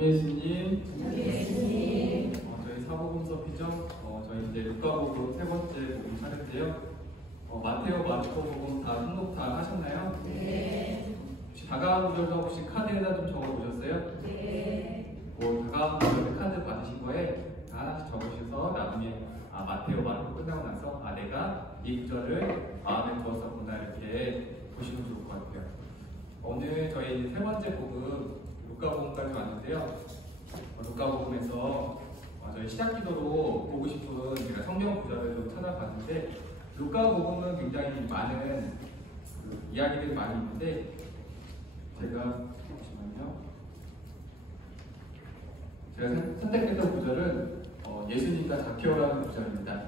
예수님, 저희 사복음 수업이죠. 저희 이제 루카복음 세 번째 복음 차례인데요. 마테오, 마르코 복음 다 등록 다 하셨나요? 네. 혹시 다가온 구절도 혹시 카드에다 좀 적어보셨어요? 네. 다가온 구절 카드 받으신 거에 하나씩 적으셔서 나중에 마테오, 마르코 끝나고 나서 내가 이 구절을 마음에 두었었구나 이렇게 보시면 좋을 것 같아요. 오늘 저희 세 번째 복음 루카복음까지 왔는데요. 루카복음에서 저희 시작기도로 보고 싶은 제가 성경 구절을 좀 찾아봤는데 루카복음은 굉장히 많은 이야기들이 많이 있는데 제가 선택했던 구절은 예수님과 자케오라는 구절입니다.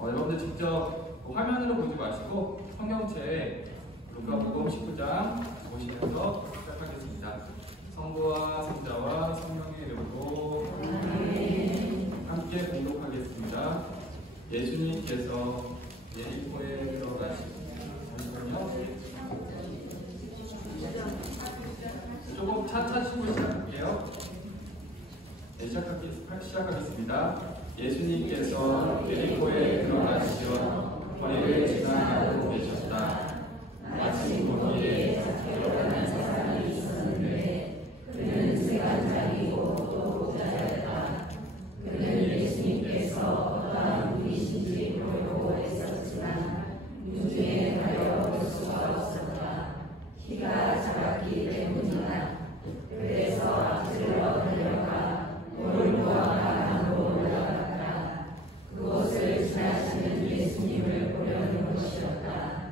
여러분들 직접 화면으로 보지 마시고 성경책 루카복음 19장 보시면서 시작하겠습니다. 성부와 성자와 성령의 이름으로 함께 공독하겠습니다. 예수님께서 예리코에 들어가시고 조금 차차시고 시작할게요. 네, 시작하겠습니다. 예수님께서 예리코에 들어가시어 거리를 지나가고 계셨다. 마침 거기에 자케오라는 사람이 있었는데 그는 세간자이고 또 부자였다. 그는 예수님께서 어떠한 분이신지 보려고 했었지만 눈에 가려 볼 수가 없었다. 키가 작았기 때문이다. 그래서 앞질러 달려가 골고아 강으로 올라갔다. 그곳을 지나시는 예수님을 보려는 것이었다.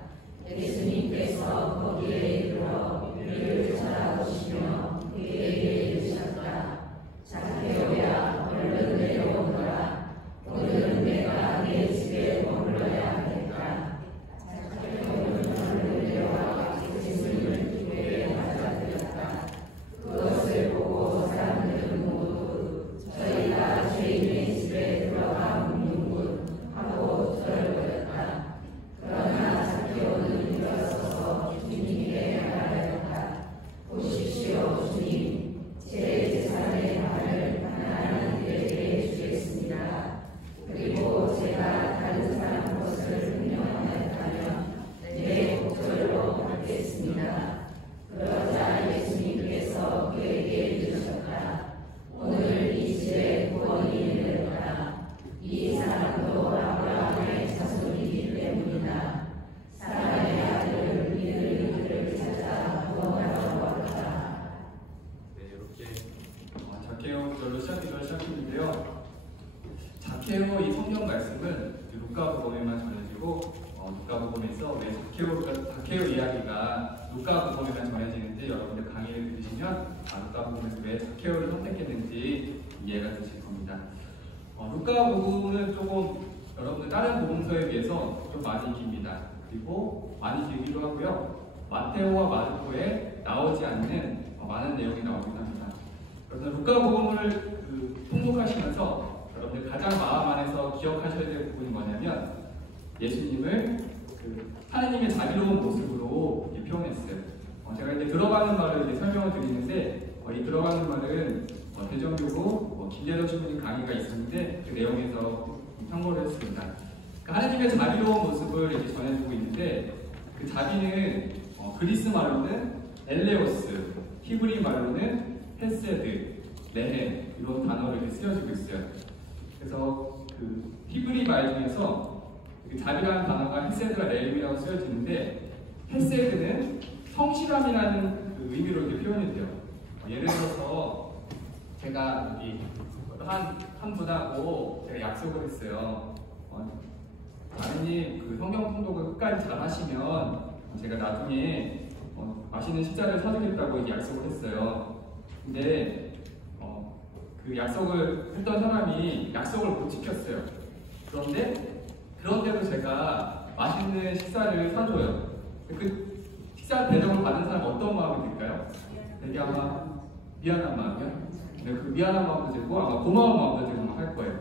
예수님께서 거기에 이르러 그를 찾아오시며 그에게 이르셨다. 자케오야, 얼른 내려오너라. 오늘은 내가 내 집에 머물러야 하겠다. 자케오는 얼른 내려와 예수님을 기회에 맞아들였다. 그것을 보고 사람들은 모두 저희가 주인의 집에 들어가 묵는군 하고 투덜거렸다. 그러나 자케오는 일어서서 주님께 말하였다. 보십시오, 주님. 제 재산의 반을 가난한 이들에게 주겠습니다. 그리고 제가 다른 사람 것을 횡령하였다면 내 곡절로 받겠습니다. 그러자 예수님께서 그에게 이르셨다. 오늘 이 집에 구원이 이르렀다. 이 사람도 아브라함의 자손이기 때문이다. 사람의 아들을 믿는 이들을 찾아 구원하러 왔다. 네, 이렇게 자케오 구절로 시작했는데요. 자케오 이 성경 말씀은 루카복음에만 전해지고 루카복음에서 왜 자케오 이야기가 루카복음에만 전해지는지 여러분들 강의를 들으시면 루카복음에서 왜 자케오를 선택했는지 이해가 되실 겁니다. 루카복음은 조금 여러분들 다른 복음서에 비해서 좀 많이 깁니다. 그리고 많이 길기도 하고요. 마테오와 마르코에 나오지 않는 많은 내용이 나오긴 합니다. 그래서 루카복음을 통독하시면서 여러분들 가장 마음 안에서 기억하셔야 될 부분이 뭐냐면 예수님을 하나님의 자비로운 모습으로 표현했어요. 제가 이제 들어가는 말을 이제 설명을 드리는데 이 들어가는 말은 대전교구 김재덕 신부님 강의가 있었는데 그 내용에서 참고를 했습니다. 하나님의 자비로운 모습을 이렇게 전해주고 있는데 그 자비는 그리스 말로는 엘레오스, 히브리 말로는 헤세드, 레헴 이런 단어를 이렇게 쓰여지고 있어요. 그래서 그 히브리 말 중에서 자비라는 단어가 헤세드와 레헴이라고 쓰여지는데 헤세드는 성실함이라는 그 의미로 이렇게 표현이 돼요. 예를 들어서 제가 여기 한 분하고 제가 약속을 했어요. 아드님 그 성경 통독을 끝까지 잘 하시면 제가 나중에 맛있는 식사를 사드리겠다고 약속을 했어요. 근데 그 약속을 했던 사람이 약속을 못 지켰어요. 그런데도 제가 맛있는 식사를 사줘요. 그 식사 대접을 받은 사람 어떤 마음이 들까요? 되게 아마 미안한 마음이요. 근데 그 미안한 마음도 들고 아마 고마운 마음도 들고 할 거예요.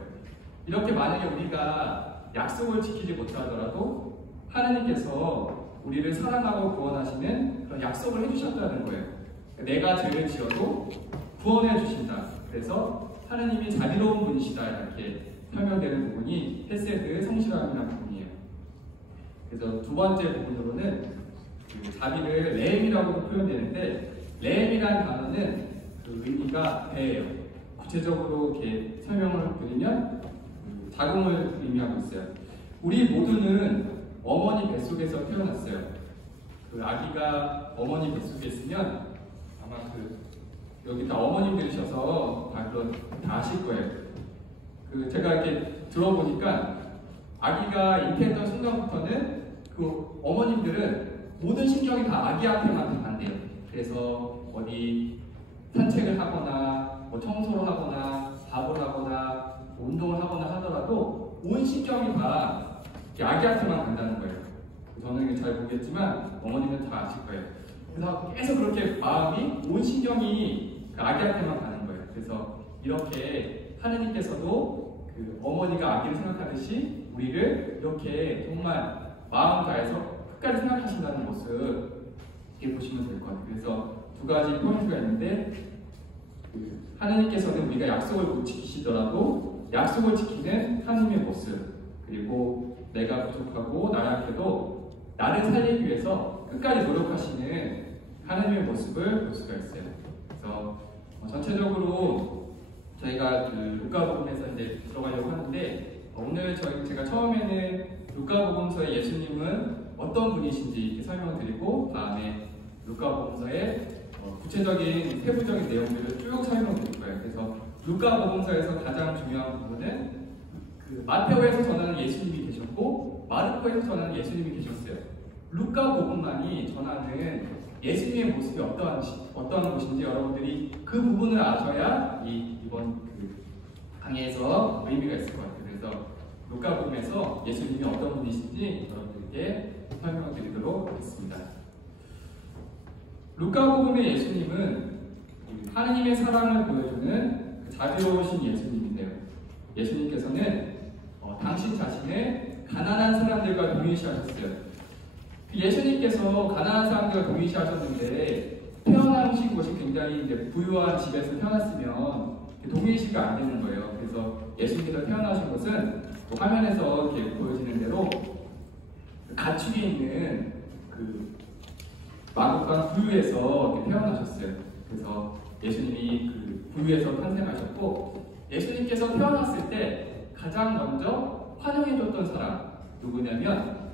이렇게 만약에 우리가 약속을 지키지 못하더라도 하나님께서 우리를 사랑하고 구원하시는 그런 약속을 해주셨다는 거예요. 내가 죄를 지어도 구원해 주신다. 그래서 하느님이 자비로운 분이시다 이렇게 설명되는 부분이 헤세드 성실함이라는 부분이에요. 그래서 두 번째 부분으로는 그 자비를 레헴이라고도 표현되는데 레헴이라는 단어는 그 의미가 배예요. 구체적으로 이렇게 설명을 드리면 자궁을 의미하고 있어요. 우리 모두는 어머니 뱃속에서 태어났어요. 그 아기가 어머니 뱃속에 있으면 아마 여기 다 어머님들이셔서 다 아실 거예요. 제가 이렇게 들어보니까 아기가 잉태했던 순간부터는 그 어머님들은 모든 신경이 다 아기한테만 간대요. 그래서 어디 산책을 하거나 뭐 청소를 하거나 밥을 하거나 운동을 하거나 하더라도 온 신경이 다 아기한테만 간다는 거예요. 저는 잘 모르겠지만 어머님은 다 아실 거예요. 그래서 계속 그렇게 마음이 온 신경이 아기한테만 가는 거예요. 그래서 이렇게 하느님께서도 그 어머니가 아기를 생각하듯이 우리를 이렇게 정말 마음 다해서 끝까지 생각하신다는 모습 이렇게 보시면 될 것 같아요. 그래서 두 가지 포인트가 있는데 하느님께서는 우리가 약속을 못 지키시더라도 약속을 지키는 하느님의 모습, 그리고 내가 부족하고 나약해도 나를 살리기 위해서 끝까지 노력하시는 하느님의 모습을 볼 수가 있어요. 그래서 전체적으로 저희가 루카복음에서 이제 들어가려고 하는데 오늘 제가 처음에는 루카복음서의 예수님은 어떤 분이신지 이렇게 설명드리고 다음에 루카복음서의 구체적인 세부적인 내용들을 쭉 설명드릴 거예요. 그래서 루카복음서에서 가장 중요한 부분은 마테오에서 전하는 예수님이 계셨고 마르코에서 전하는 예수님이 계셨어요. 루카복음만이 전하는 예수님의 모습이 어떠한 것인지 여러분들이 그 부분을 아셔야 이번 강의에서 의미가 있을 것 같아요. 그래서 루카복음에서 예수님이 어떤 분이신지 여러분들께 설명을 드리도록 하겠습니다. 루카복음의 예수님은 하느님의 사랑을 보여주는 자비로우신 예수님인데요. 예수님께서는 당신 자신을 가난한 사람들과 동일시하셨어요. 예수님께서 가난한 사람들과 동일시하셨는데 태어나신 곳이 굉장히 이제 부유한 집에서 태어났으면 동일시가 안 되는 거예요. 그래서 예수님께서 태어나신 곳은 화면에서 이렇게 보여지는 대로 가축이 있는 마국간 부유에서 이렇게 태어나셨어요. 그래서 예수님이 부유에서 탄생하셨고 예수님께서 태어났을 때 가장 먼저 환영해줬던 사람 누구냐면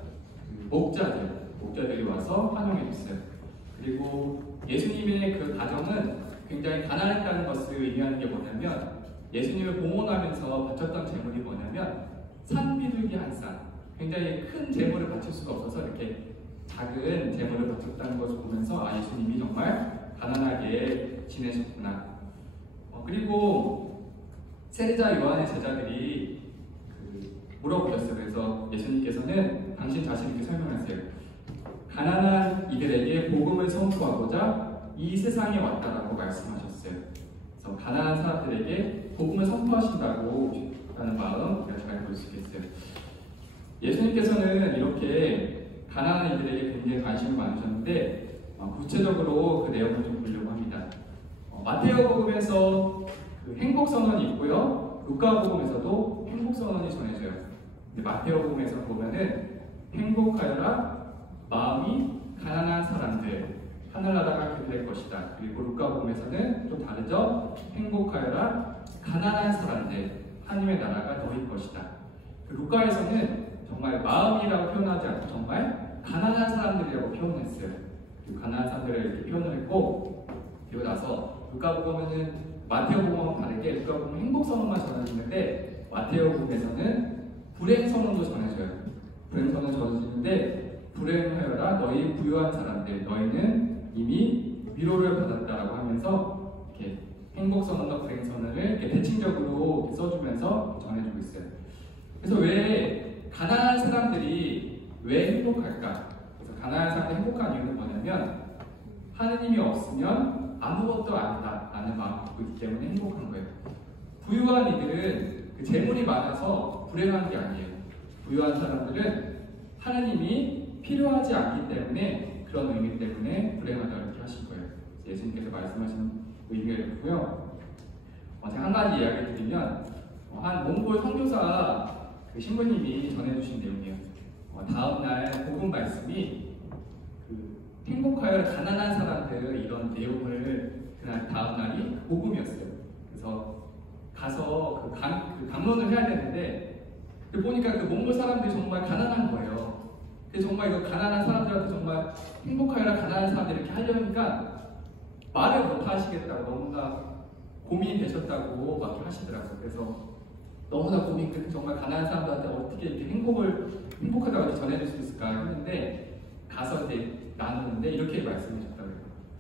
목자들이 와서 환영해줬어요. 그리고 예수님의 그 가정은 굉장히 가난했다는 것을 의미하는 게 뭐냐면 예수님을 봉헌하면서 바쳤던 제물이 뭐냐면 산비둘기 한 쌍, 굉장히 큰 제물을 바칠 수가 없어서 이렇게 작은 제물을 바쳤다는 것을 보면서 예수님이 정말 가난하게 지내셨구나. 그리고 세리자 요한의 제자들이 물어보셨어요. 그래서 예수님께서는 당신 자신이 이렇게 설명했어요. 가난한 이들에게 복음을 선포하고자 이 세상에 왔다라고 말씀하셨어요. 그래서 가난한 사람들에게 복음을 선포하신다고 하는 마음 우리가 잘 볼 수 있겠어요. 예수님께서는 이렇게 가난한 이들에게 굉장히 관심을 많으셨는데 구체적으로 그 내용을 좀 보려고 합니다. 마테오복음에서 행복선언이 있고요. 루카복음에서도 행복선언이 전해져요. 근데 마테오복음에서 보면은 행복하여라 마음이 가난한 사람들 하늘나라가 그들의 것이다. 그리고 루카복음에서는 좀 다르죠. 행복하여라 가난한 사람들 하나님의 나라가 너희 것이다. 루카에서는 정말 마음이라고 표현하지 않고 정말 가난한 사람들이라고 표현했어요. 그리고 가난한 사람들을 이렇게 표현을 했고 그리고 나서 루카복음은 마테오복음과 다르게 루카복음은 행복선언만 전해지는데 마테오복음에서는 불행선언도 전해져요. 불행선언 전해지는데 불행하여라 너희 부유한 사람들 너희는 이미 위로를 받았다라고 하면서 이렇게 행복선언과 불행선언을 이렇게 대칭적으로 써주면서 전해주고 있어요. 그래서 왜 가난한 사람들이 왜 행복할까? 그래서 가난한 사람들이 행복한 이유는 뭐냐면 하느님이 없으면 아무것도 아니다라는 마음을 갖고 있기 때문에 행복한 거예요. 부유한 이들은 재물이 많아서 불행한 게 아니에요. 부유한 사람들은 하느님이 필요하지 않기 때문에 그런 의미 때문에 불행하다 이렇게 하신 거예요. 예수님께서 말씀하신 의미가 있고요. 제가 한 가지 이야기를 드리면 한 몽골 선교사 그 신부님이 전해주신 내용이에요. 다음날 복음 말씀이 행복하여 가난한 사람들 이런 내용을 그날 다음 날이 복음이었어요. 그래서 가서 그 강론을 해야 되는데 보니까 그 몽골 사람들이 정말 가난한 거예요. 그래서 정말 이거 가난한 사람들한테 정말 행복하여라 가난한 사람들 이렇게 하려니까 말을 못 하시겠다고 너무나 고민이 되셨다고 막 하시더라고요. 그래서 너무나 고민 끝에 정말 가난한 사람들한테 어떻게 이렇게 행복하다고 전해줄 수 있을까 했는데 가서 이제 나누는데 이렇게 말씀해 주셨다고요.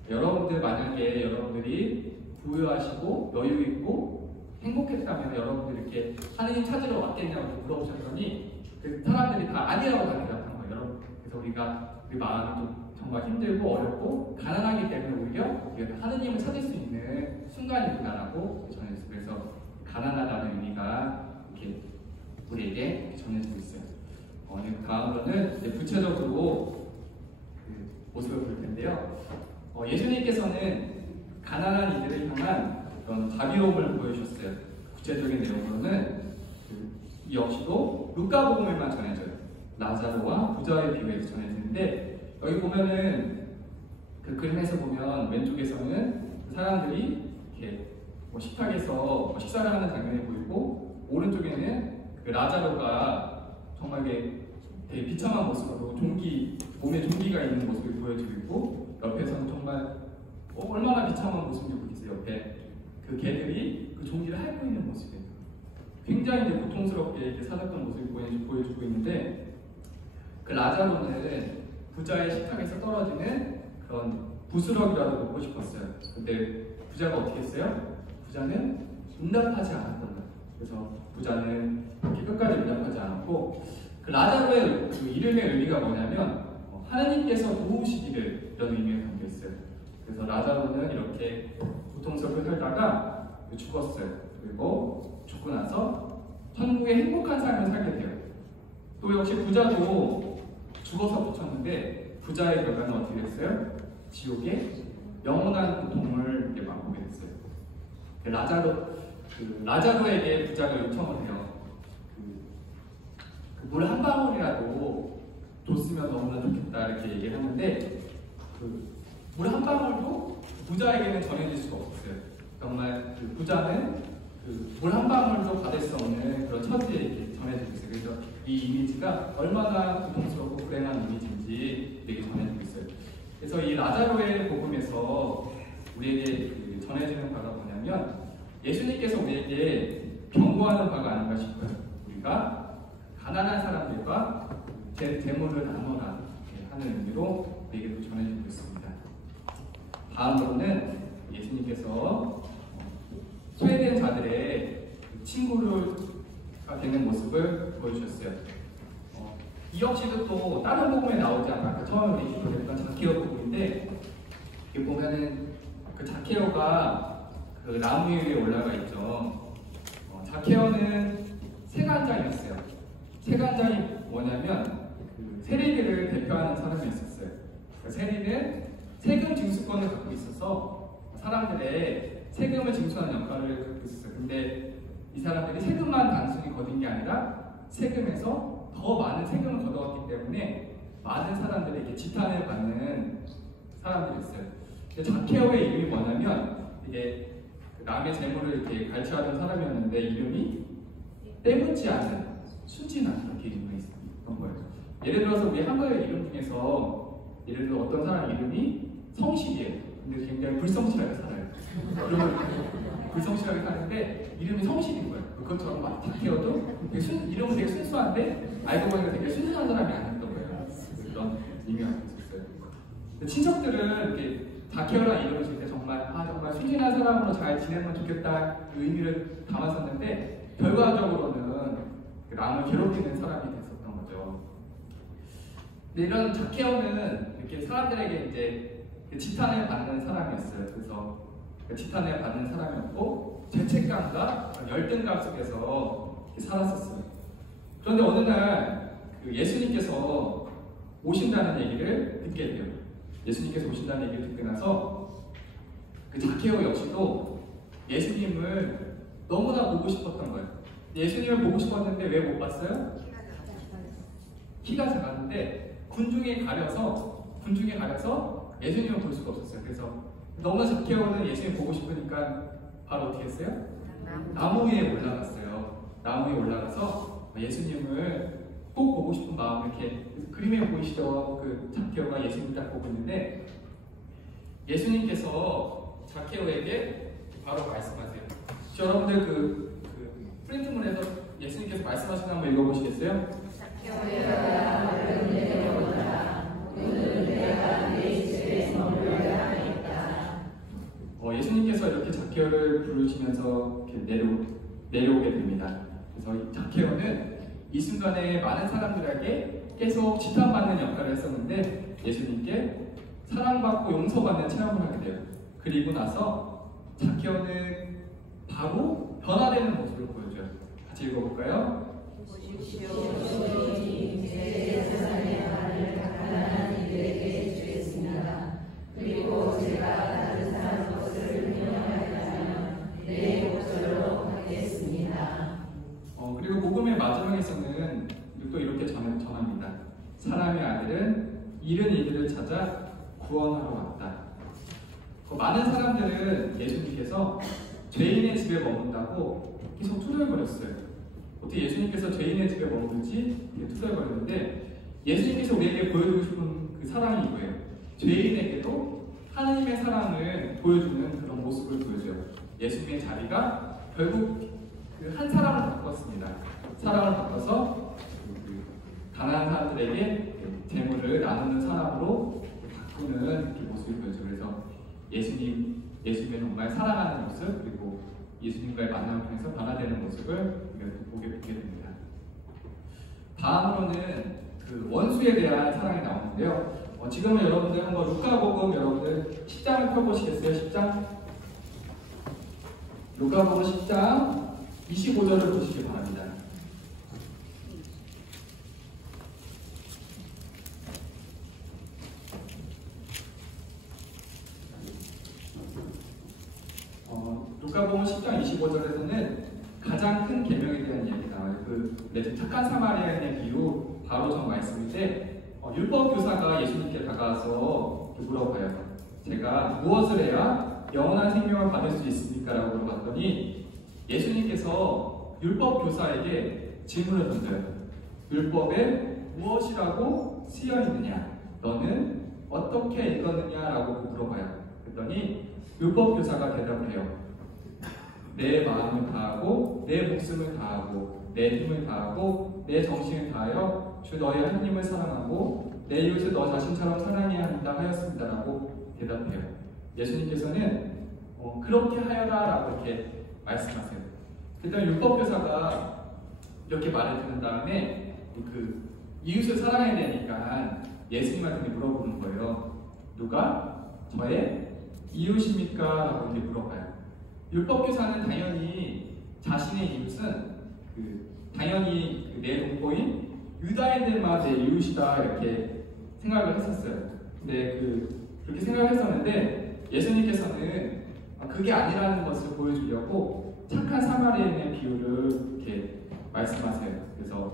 여러분들 만약에 여러분들이 부유하시고 여유 있고 행복했다면 여러분들 이렇게 하느님 찾으러 왔겠냐고 물어보셨더니 그 사람들이 다 아니라고 다 대답한 거예요. 여러분. 그래서 우리가 우리 마음이 좀 정말 힘들고 어렵고 가난하기 때문에 오히려 우리가 하느님을 찾을 수 있는 순간이구나라고 전해주셨어요. 그래서 가난하다는 의미가 이렇게 우리에게 전해지고 있어요. 다음으로는 이제 구체적으로 그 모습을 볼 텐데요. 예수님께서는 가난한 이들을 향한 그런 자비로움을 보여주셨어요. 구체적인 내용으로는 이 역시도 루카복음에만 전해져요. 라자로와 부자의 비유에서 전해지는데 여기 보면은 그 그림에서 보면 왼쪽에서는 사람들이 이렇게 식탁에서 식사를 하는 장면이 보이고 오른쪽에는 그 라자로가 정말 되게 비참한 모습으로 몸에 종기가 있는 모습을 보여주고 있고 옆에서는 정말 얼마나 비참한 모습인지 모르겠어요. 옆에 그 개들이 그 종기를 핥고 있는 모습이에요. 굉장히 이제 고통스럽게 이렇게 살았던 모습을 보여주고 있는데 그 라자로는 부자의 식탁에서 떨어지는 그런 부스러기라도 먹고 싶었어요. 근데 부자가 어떻게 했어요? 부자는 응답하지 않았던 거예요. 그래서 부자는 이렇게 끝까지 응답하지 않았고 그 라자로의 그 이름의 의미가 뭐냐면 하나님께서 도우시기를 이런 의미가 담겨 있어요. 그래서 라자로는 이렇게 고통스럽게 살다가 죽었어요. 그리고 죽고 나서 천국의 행복한 삶을 살게 돼요. 또 역시 부자도 죽어서 붙였는데 부자의 결과는 어떻게 됐어요? 지옥에 영원한 고통을 맛보게 됐어요. 라자로에게 부자가 요청을 해요. 물 한 방울이라도 줬으면 너무나 좋겠다 이렇게 얘기를 하는데 물 한 방울도 부자에게는 전해질 수가 없었어요. 정말 부자는 물 한 방울도 받을 수 없는 그런 처지에 전해지고 있어요. 그래서 이 이미지가 얼마나 고통스럽고 불행한 이미지인지 되게 전해지고 있어요. 그래서 이 라자로의 복음에서 우리에게 전해지는 바가 뭐냐면 예수님께서 우리에게 경고하는 바가 아닌가 싶어요. 우리가 가난한 사람들과 재물을 나눠라 하는 의미로 우리에게도 전해지고 있습니다. 다음으로는 예수님께서 소외된 자들의 친구가 되는 모습을 보여주셨어요. 이 역시도 또 다른 복음에 나오지 않아 아까 처음에 우리 기록했던 자케오 복음인데 여기 보면은 그 자케오가 그 나무 위에 올라가 있죠. 자케오는 세간장이었어요. 세간장이 뭐냐면 그 세리들을 대표하는 사람이 있었어요. 그 세리는 세금 징수권을 갖고 있어서 사람들의 세금을 징수하는 역할을 갖고 있었어요. 근데 이 사람들이 세금만 단순히 거둔 게 아니라 세금에서 더 많은 세금을 걷어왔기 때문에 많은 사람들에게 지탄을 받는 사람들이었어요. 자케오의 이름이 뭐냐면 이게 남의 재물을 이렇게 갈취하던 사람이었는데 이름이 때묻지 않은 순진한 그렇게 이름이 있었던 거예요. 예를 들어서 우리 한국의 이름 중에서 예를 들어 어떤 사람 이름이 성실이에요. 근데 굉장히 불성실하게 살아요. 그러면 불성실하게 사는데 이름이 성실인 거예요. 그것처럼 자케오도 이름은 되게 순수한데 알고 보니까 되게 순수한 사람이 아니었던 거예요. 그런 의미가 있었어요. 친척들은 이렇게 자케오라는 이름을 줄 때 정말 순진한 사람으로 잘 지내면 좋겠다 그 의미를 담았었는데 결과적으로는 남을 괴롭히는 사람이 됐었던 거죠. 근데 이런 자케오는 이렇게 사람들에게 이제 지탄을 받는 사람이었어요. 그래서 지탄을 받는 사람이었고 죄책감과 열등감 속에서 살았었어요. 그런데 어느 날 예수님께서 오신다는 얘기를 듣게 돼요. 예수님께서 오신다는 얘기를 듣고 나서 그 자케오 역시도 예수님을 너무나 보고 싶었던 거예요. 예수님을 보고 싶었는데 왜 못 봤어요? 키가 작았는데 군중에 가려서 예수님을 볼 수가 없었어요. 그래서 너무나 자케오는 예수님 보고 싶으니까 바로 어떻게 했어요? 나무 위에 올라갔어요. 나무 위에 올라가서 예수님을 꼭 보고 싶은 마음, 이렇게 그림에 보이시죠? 그 자케오가 예수님을 딱 보고 있는데 예수님께서 자케오에게 바로 말씀하세요. 여러분들 그 프린트물에서 예수님께서 말씀하신 거 한번 읽어보시겠어요? 자케오야, 얼른 내려오라. 오늘 내가 네 집에 머물러야 하겠다. 예수님께서 이렇게 자케오를 부르시면서 이렇게 내려오게 됩니다. 그래서 이 자케오는 이 순간에 많은 사람들에게 계속 지탄받는 역할을 했었는데 예수님께 사랑받고 용서받는 체험을 하게 돼요. 그리고 나서 자케오는 바로 변화되는 모습을 보여줘요. 같이 읽어볼까요? 보십시오, 주님, 제 세상의 발을 가난한 이들에게 주겠습니다. 그리고 제가 다른 사람 것을 명령하였다면 내 목소리로 하겠습니다. 그리고 복음의 마지막에서는 또 이렇게 전합니다. 사람의 아들은 잃은 이들을 찾아 구원하러 왔다. 많은 사람들은 예수님께서 죄인의 집에 머문다고 계속 투덜거렸어요. 어떻게 예수님께서 죄인의 집에 머물지? 투덜거렸는데 예수님께서 우리에게 보여주고 싶은 그 사랑이 이거예요. 죄인에게도 하나님의 사랑을 보여주는 그런 모습을 보여줘요. 예수님의 자리가 결국 그 한 사람을 바꿨습니다. 사람을 바꿔서 가난한 사람들에게 재물을 나누는 사람으로 바꾸는 그 모습을 보여줘요. 그래서 예수님을 정말 사랑하는 모습, 그리고 예수님과의 만남을 통해서 변화되는 모습을 보게 됩니다. 다음으로는 그 원수에 대한 사랑이 나오는데요. 지금은 여러분들 한번 루카복음 여러분들 10장을 펴보시겠어요? 10장? 루카복음 10장 25절을 보시기 바랍니다. 루카복음 10장 25절에서는 가장 큰 계명에 대한 이야기가 나와요. 그 착한 사마리아인의 비유 바로 전 말씀인데 율법 교사가 예수님께 다가와서 물어봐요. 제가 무엇을 해야 영원한 생명을 받을 수 있습니까? 라고 물어봤더니 예수님께서 율법 교사에게 질문을 던져요. 율법에 무엇이라고 쓰여 있느냐? 너는 어떻게 읽었느냐? 라고 물어봐요. 그랬더니 율법 교사가 대답을 해요. 내 마음을 다하고 내 목숨을 다하고 내 힘을 다하고 내 정신을 다하여 주 너의 하나님을 사랑하고 내 이웃을 너 자신처럼 사랑해야 한다 하였습니다. 라고 대답해요. 예수님께서는 그렇게 하여라 라고 이렇게 말씀하세요. 그때 율법교사가 이렇게 말을 듣는 다음에 그 이웃을 사랑해야 되니까 예수님한테 물어보는 거예요. 누가 저의 이웃입니까? 라고 이렇게 물어봐요. 율법교사는 당연히 자신의 이웃은 당연히 내 동포인 유다인들만 내 이웃이다 이렇게 생각을 했었어요. 근데 그렇게 생각을 했었는데 예수님께서는 그게 아니라는 것을 보여주려고 착한 사마리아인의 비유를 이렇게 말씀하세요. 그래서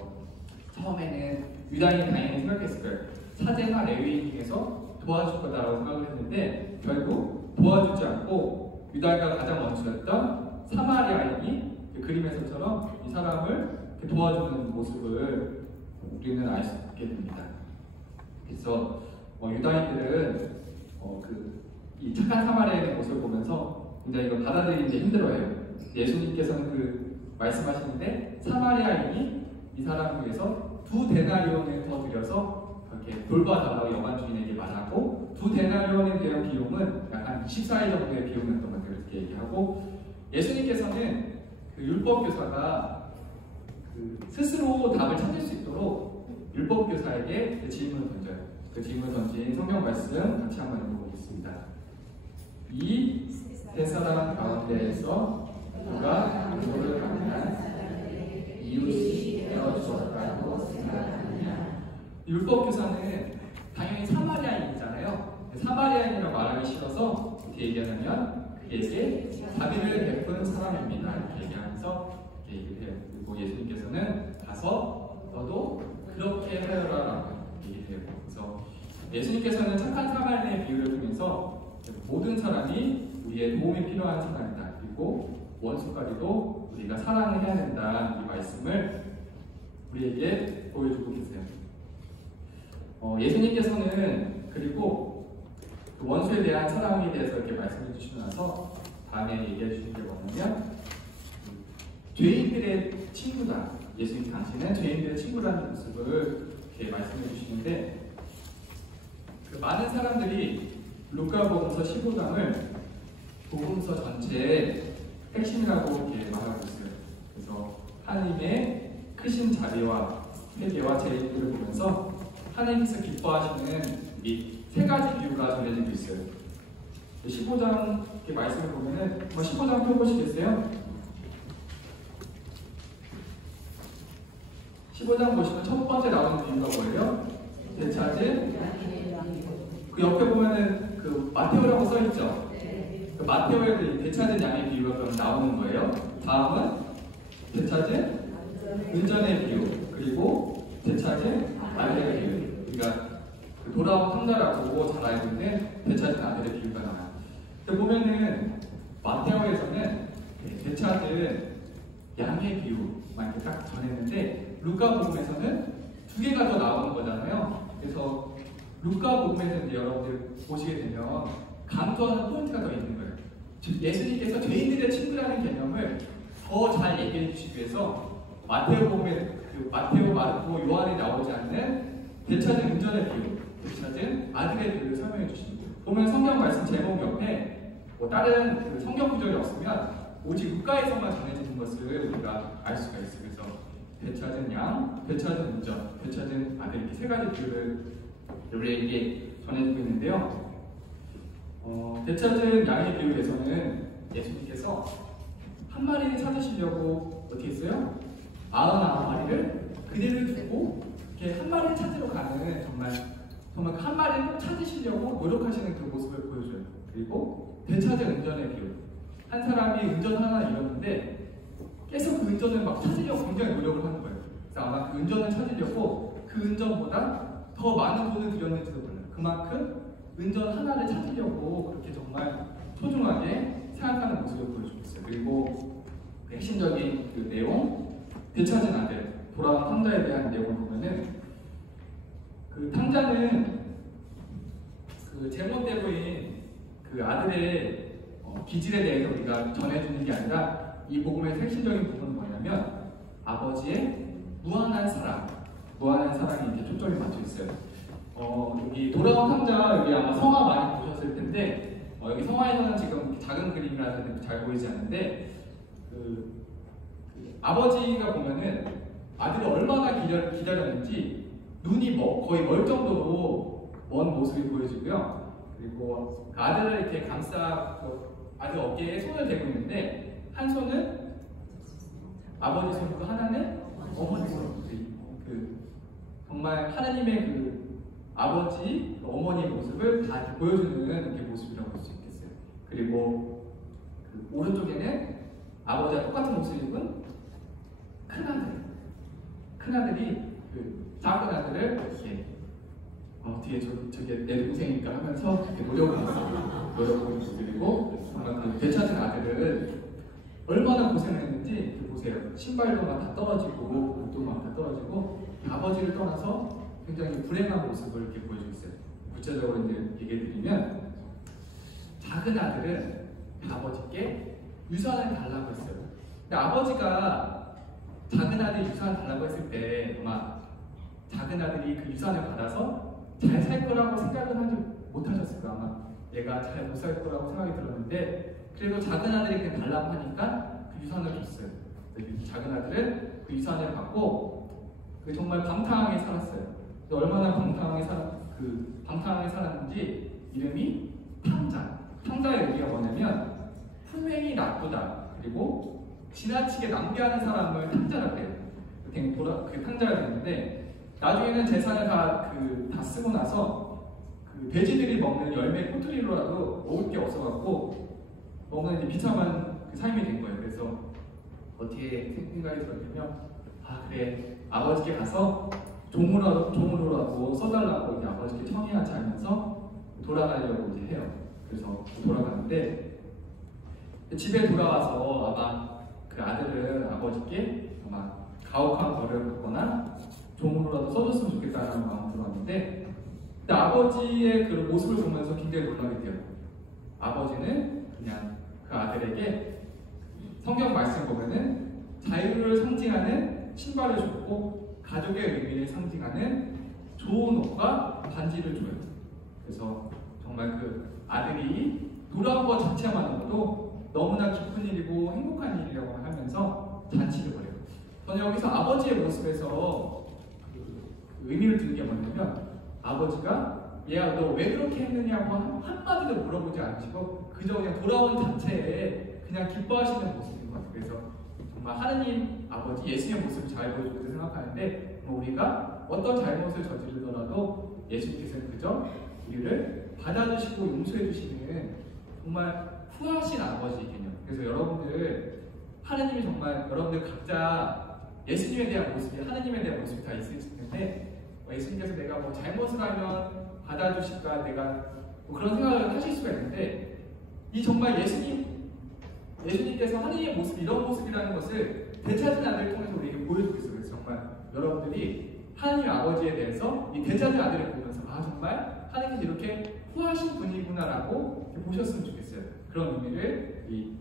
처음에는 유다인이 당연히 생각했을 거예요. 사제나 레위인 중에서 도와줄 거다라고 생각을 했는데 결국 도와주지 않고 유다인과 가장 원수였던 사마리아인이 그림에서처럼 이 사람을 도와주는 모습을 우리는 알 수 있게 됩니다. 그래서 유다인들은 이 착한 사마리아인의 모습을 보면서 굉장히 이걸 받아들이기 힘들어해요. 예수님께서는 말씀하시는데 사마리아인이 이 사람을 위해서 2데나리온을 더 들여서 이렇게 돌봐달라고 여관 주인에게 말하고 2데나리온에 대한 비용은 약간 24일 정도의 비용이었던 것 같아요. 이렇게 얘기하고 예수님께서는 율법교사가 스스로 답을 찾을 수 있도록 율법교사에게 질문을 던져요. 그 질문을 던진 성경 말씀 같이 한번 읽어보겠습니다. 이 세 사람 가운데에서 누가 너를 만난 이웃이 되어 주었다고 생각하느냐? 율법교사는 당연히 사마리아인이잖아요. 사마리아인이라고 말하기 싫어서 어떻게 얘기하냐면 그에게 자비를 베푼 사람입니다. 이렇게 얘기하면서 이렇게 얘기를 해요. 그리고 예수님께서는 가서 너도 그렇게 하여라라고 얘기를 해요. 그래서 예수님께서는 착한 사마리아인의 비유를 통해서 모든 사람이 우리의 도움이 필요한 사람이다. 그리고 원수까지도 우리가 사랑을 해야 된다. 이 말씀을 우리에게 보여주고 계세요. 예수님께서는 그리고 그 원수에 대한 사랑에 대해서 이렇게 말씀해 주시고 나서 다음에 얘기해 주신 게 뭐냐면 죄인들의 친구다. 예수님 당신은 죄인들의 친구라는 모습을 이렇게 말씀해 주시는데 그 많은 사람들이 루카복음서 15장을 복음서 전체의 핵심이라고 이렇게 말하고 있어요. 그래서 하나님의 크신 자비와 회개와 죄인들을 보면서 하나님께서 기뻐하시는 이 세 가지 비유가 전해지고 있어요. 15장 이렇게 말씀을 보면은 15장 펴보시겠어요? 15장 보시면 첫 번째 나오는 비유가 뭐예요? 대차진. 그 옆에 보면은 그 마테오라고 써 있죠. 그 마테오의 그 대차진 양의 비유가 그럼 나오는 거예요. 다음은 대차진 은전의 비유, 그리고 대차진 아들의 비유. 그러니까 그 돌아온 탕자라고 잘 알고 있는 대차진 아들의 비유가 나와요. 근데 보면은 마테오에서는 대차진 양의 비유만 이렇게 딱 전했는데 루카복음에서는 두 개가 더 나오는 거잖아요. 그래서 루카복음에서 이제 여러분들 보시게 되면 강조하는 포인트가 더 있는 거예요. 즉 예수님께서 죄인들의 친구라는 개념을 더 잘 얘기해 주시기 위해서 마테오복음에 그 마테오, 마르코, 요한에 나오지 않는 대차진 은전의 비유, 대차진 아들의 비유를 설명해 주시는 거예요. 보면 성경 말씀 제목 옆에 뭐 다른 그 성경 구절이 없으면 오직 루카에서만 전해지는 것을 우리가 알 수가 있어요. 그래서 되찾은 양, 되찾은 은전, 되찾은 아들 이렇게 세 가지 비유를 우리에게 전해주고 있는데요. 되찾은 양의 비유에서는 예수님께서 한 마리를 찾으시려고 어떻게 했어요? 99마리를 그대로 두고 이렇게 한 마리를 찾으러 가는 정말 그 한 마리를 꼭 찾으시려고 노력하시는 그 모습을 보여줘요. 그리고 되찾은 은전의 비유. 한 사람이 은전 하나 잃었는데 계속 그 은전을 막 찾으려고 굉장히 노력을 하는 거예요. 그래서 아마 그 은전을 찾으려고 그 은전보다 더 많은 돈을 들였는지도 몰라요. 그만큼 은전 하나를 찾으려고 그렇게 정말 소중하게 생각하는 모습을 보여주고 있어요. 그리고 그 핵심적인 그 내용, 되찾은 아들, 돌아온 탕자에 대한 내용을 보면은 그 탕자는 그 제멋대로인 그 아들의 기질에 대해서 우리가 전해주는 게 아니라 이 복음의 핵심적인 부분은 뭐냐면 아버지의 무한한 사랑, 무한한 사랑이 이렇게 초점이 맞춰 있어요. 여기 돌아온 탕자 여기 아마 성화 많이 보셨을 텐데 여기 성화에서는 지금 작은 그림이라서 잘 보이지 않는데 그 아버지가 보면은 아들을 얼마나 기다렸는지 눈이 거의 멀 정도로 먼 모습이 보여지고요. 그리고 그 아들을 이렇게 아들 어깨에 손을 대고 있는데 한 손은 아버지 손이고 하나는 어머니 손. 정말 하나님의 그 아버지, 어머니의 모습을 다 이렇게 보여주는 이렇게 모습이라고 볼 수 있겠어요. 그리고 그 오른쪽에는 아버지와 똑같은 옷을 입은 큰 아들이 그 작은 아들을 이렇게 뒤에 저게 내 동생이니까 하면서 이렇게 노력을 그리고 정말 그 되찾은 아들을 얼마나 고생했는지 이렇게 보세요. 신발도 막 다 떨어지고 옷도 막 다 떨어지고 아버지를 떠나서 굉장히 불행한 모습을 이렇게 보여주고 있어요. 구체적으로 이제 얘기해드리면 작은 아들은 아버지께 유산을 달라고 했어요. 근데 아버지가 작은 아들이 유산을 달라고 했을 때 아마 작은 아들이 그 유산을 받아서 잘 살 거라고 생각은 하지 못하셨을 거예요. 아마 얘가 잘 못 살 거라고 생각이 들었는데 그래도 작은 아들이 그냥 달라고 하니까 그 유산을 줬어요. 작은 아들은 그 유산을 받고 정말 방탕하게 살았어요. 얼마나 방탕하게 살았는지 이름이 탕자. 탕자의 의미가 뭐냐면 품행이 나쁘다. 그리고 지나치게 낭비하는 사람을 탕자라고 해요. 그 탕자가 됐는데 나중에는 재산을 다 쓰고 나서 그 돼지들이 먹는 열매 꼬투리로라도 먹을 게 없어갖고 먹는 이제 비참한 그 삶이 된 거예요. 그래서 어떻게 생각이 들었냐면, 아 그래, 아버지께 가서 종으로라도 써달라고 이제 아버지께 청해하지 않으면서 돌아가려고 이제 해요. 그래서 돌아가는데 집에 돌아와서 아마 그 아들은 아버지께 아마 가혹한 벌을 받거나 종으로라도 써줬으면 좋겠다는 마음이 들었는데, 근데 아버지의 그 모습을 보면서 굉장히 놀라게 돼요. 아버지는 그냥 그 아들에게 성경 말씀 보면은 자유를 상징하는 신발을 줬고 가족의 의미를 상징하는 좋은 옷과 반지를 줘요. 그래서 정말 그 아들이 돌아온 것 자체만으로도 너무나 기쁜 일이고 행복한 일이라고 하면서 잔치를 벌여요. 저는 여기서 아버지의 모습에서 그 의미를 두는 게 뭐냐면, 아버지가 얘야 너 왜 그렇게 했느냐고 한마디도 물어보지 않으시고 그저 그냥 돌아온 자체에 그냥 기뻐하시는 모습인 것 같아요. 그래서 정말 하느님 아버지 예수님의 모습을 잘 보여주고 생각하는데, 우리가 어떤 잘못을 저지르더라도 예수님께서는 그저 우리를 받아주시고 용서해 주시는 정말 후하신 아버지 개념. 그래서 여러분들 하느님이 정말 여러분들 각자 예수님에 대한 모습이 하느님에 대한 모습이 다 있을 텐데, 예수님께서 내가 뭐 잘못을 하면 받아주실까 내가 뭐 그런 생각을 하실 수가 있는데, 이 정말 예수님께서 하느님의 모습, 이런 모습이라는 것을 되찾은 아들을 통해서 우리에게 보여주고 있어요. 그래서 정말 여러분들이 하느님 아버지에 대해서 이 되찾은 아들을 보면서 아 정말 하느님이 이렇게 후하신 분이구나라고 보셨으면 좋겠어요. 그런 의미를 이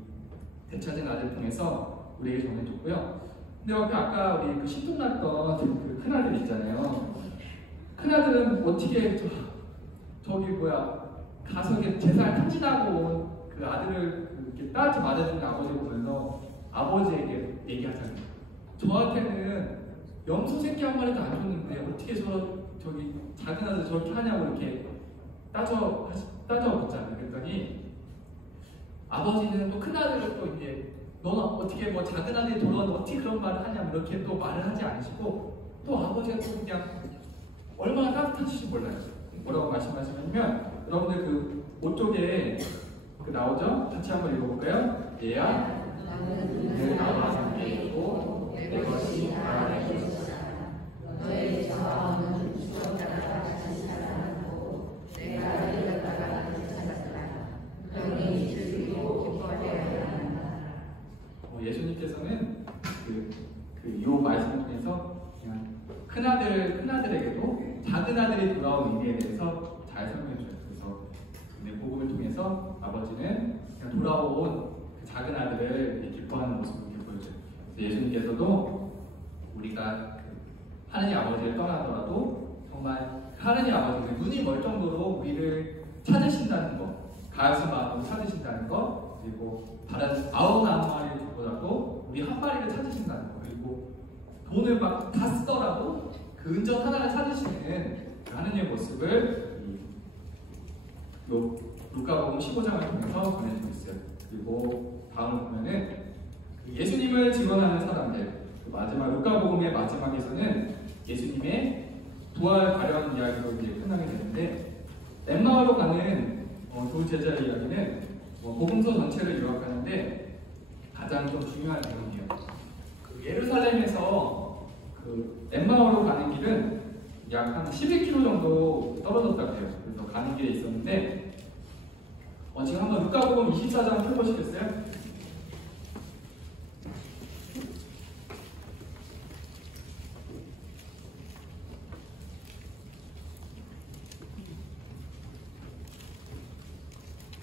되찾은 아들을 통해서 우리에게 전해줬고요. 근데 아까 우리 그 신통났던 그 큰아들 있잖아요. 큰아들은 어떻게 저기 가서 제사를 탕진하고 온 그 아들을 이렇게 따뜻히 맞아주는 아버지를 보면서 아버지에게 얘기하잖아요. 저한테는 염소 새끼 한 마리도 안 줬는데 어떻게 저기 작은 아들 저렇게 하냐고 이렇게 따져 묻잖아요. 그랬더니 아버지는 또 큰 아들을 또 이제 너는 어떻게 뭐 작은 아들이 돌아오는데 어떻게 그런 말을 하냐 이렇게 또 말을 하지 않으시고, 또 아버지가 또 그냥 얼마나 따뜻하실지 몰라요. 뭐라고 말씀하시냐면, 여러분들 그 옷 쪽에 그 나오죠? 같이 한번 읽어볼까요? 얘야 늘 나와 함께 있고 내 것이 나를 해주시라. 너의 저항은 주었다가 다시 살아나고 내가 내렸다가 다시 찾았다. 너희 즐기고 기뻐해야 한다. 예수님께서는 이 말씀을 통해서 그냥 큰아들에게도 작은 아들이 돌아온 의미에 대해서 잘 설명해 줘요. 그래서 복음을 통해서 아버지는 그냥 돌아온 그 작은 아들을 기뻐하는 모습을 이렇게 보여줘요. 그래서 예수님께서도 우리가 하느님 아버지를 떠나더라도 정말 하느님 아버지가 눈이 멀 정도로 우리를 찾으신다는 것, 가슴 마음으로 찾으신다는 것, 그리고 다른 99마리를 두고라도 우리 한 마리를 찾으신다는 것, 그리고 돈을 막 다 쓰더라도 그 은전 하나를 찾으시는 하느님의 모습을 루카복음 15장을 통해서 전해주고 있어요. 그리고 다음을 보면은 예수님을 증언하는 사람들, 마지막 루카복음의 마지막에서는 예수님의 부활 가련 이야기로 이제 끝나게 되는데, 엠마오로 가는 두 제자의 이야기는 복음서 전체를 요약하는데 가장 좀 중요한 내용이에요. 예루살렘에서 엠마오로 가는 길은 약 한 11km 정도 떨어졌다고 해요. 그래서 가는 길에 있었는데, 지금 한번 루카복음 24장 펴보시겠어요?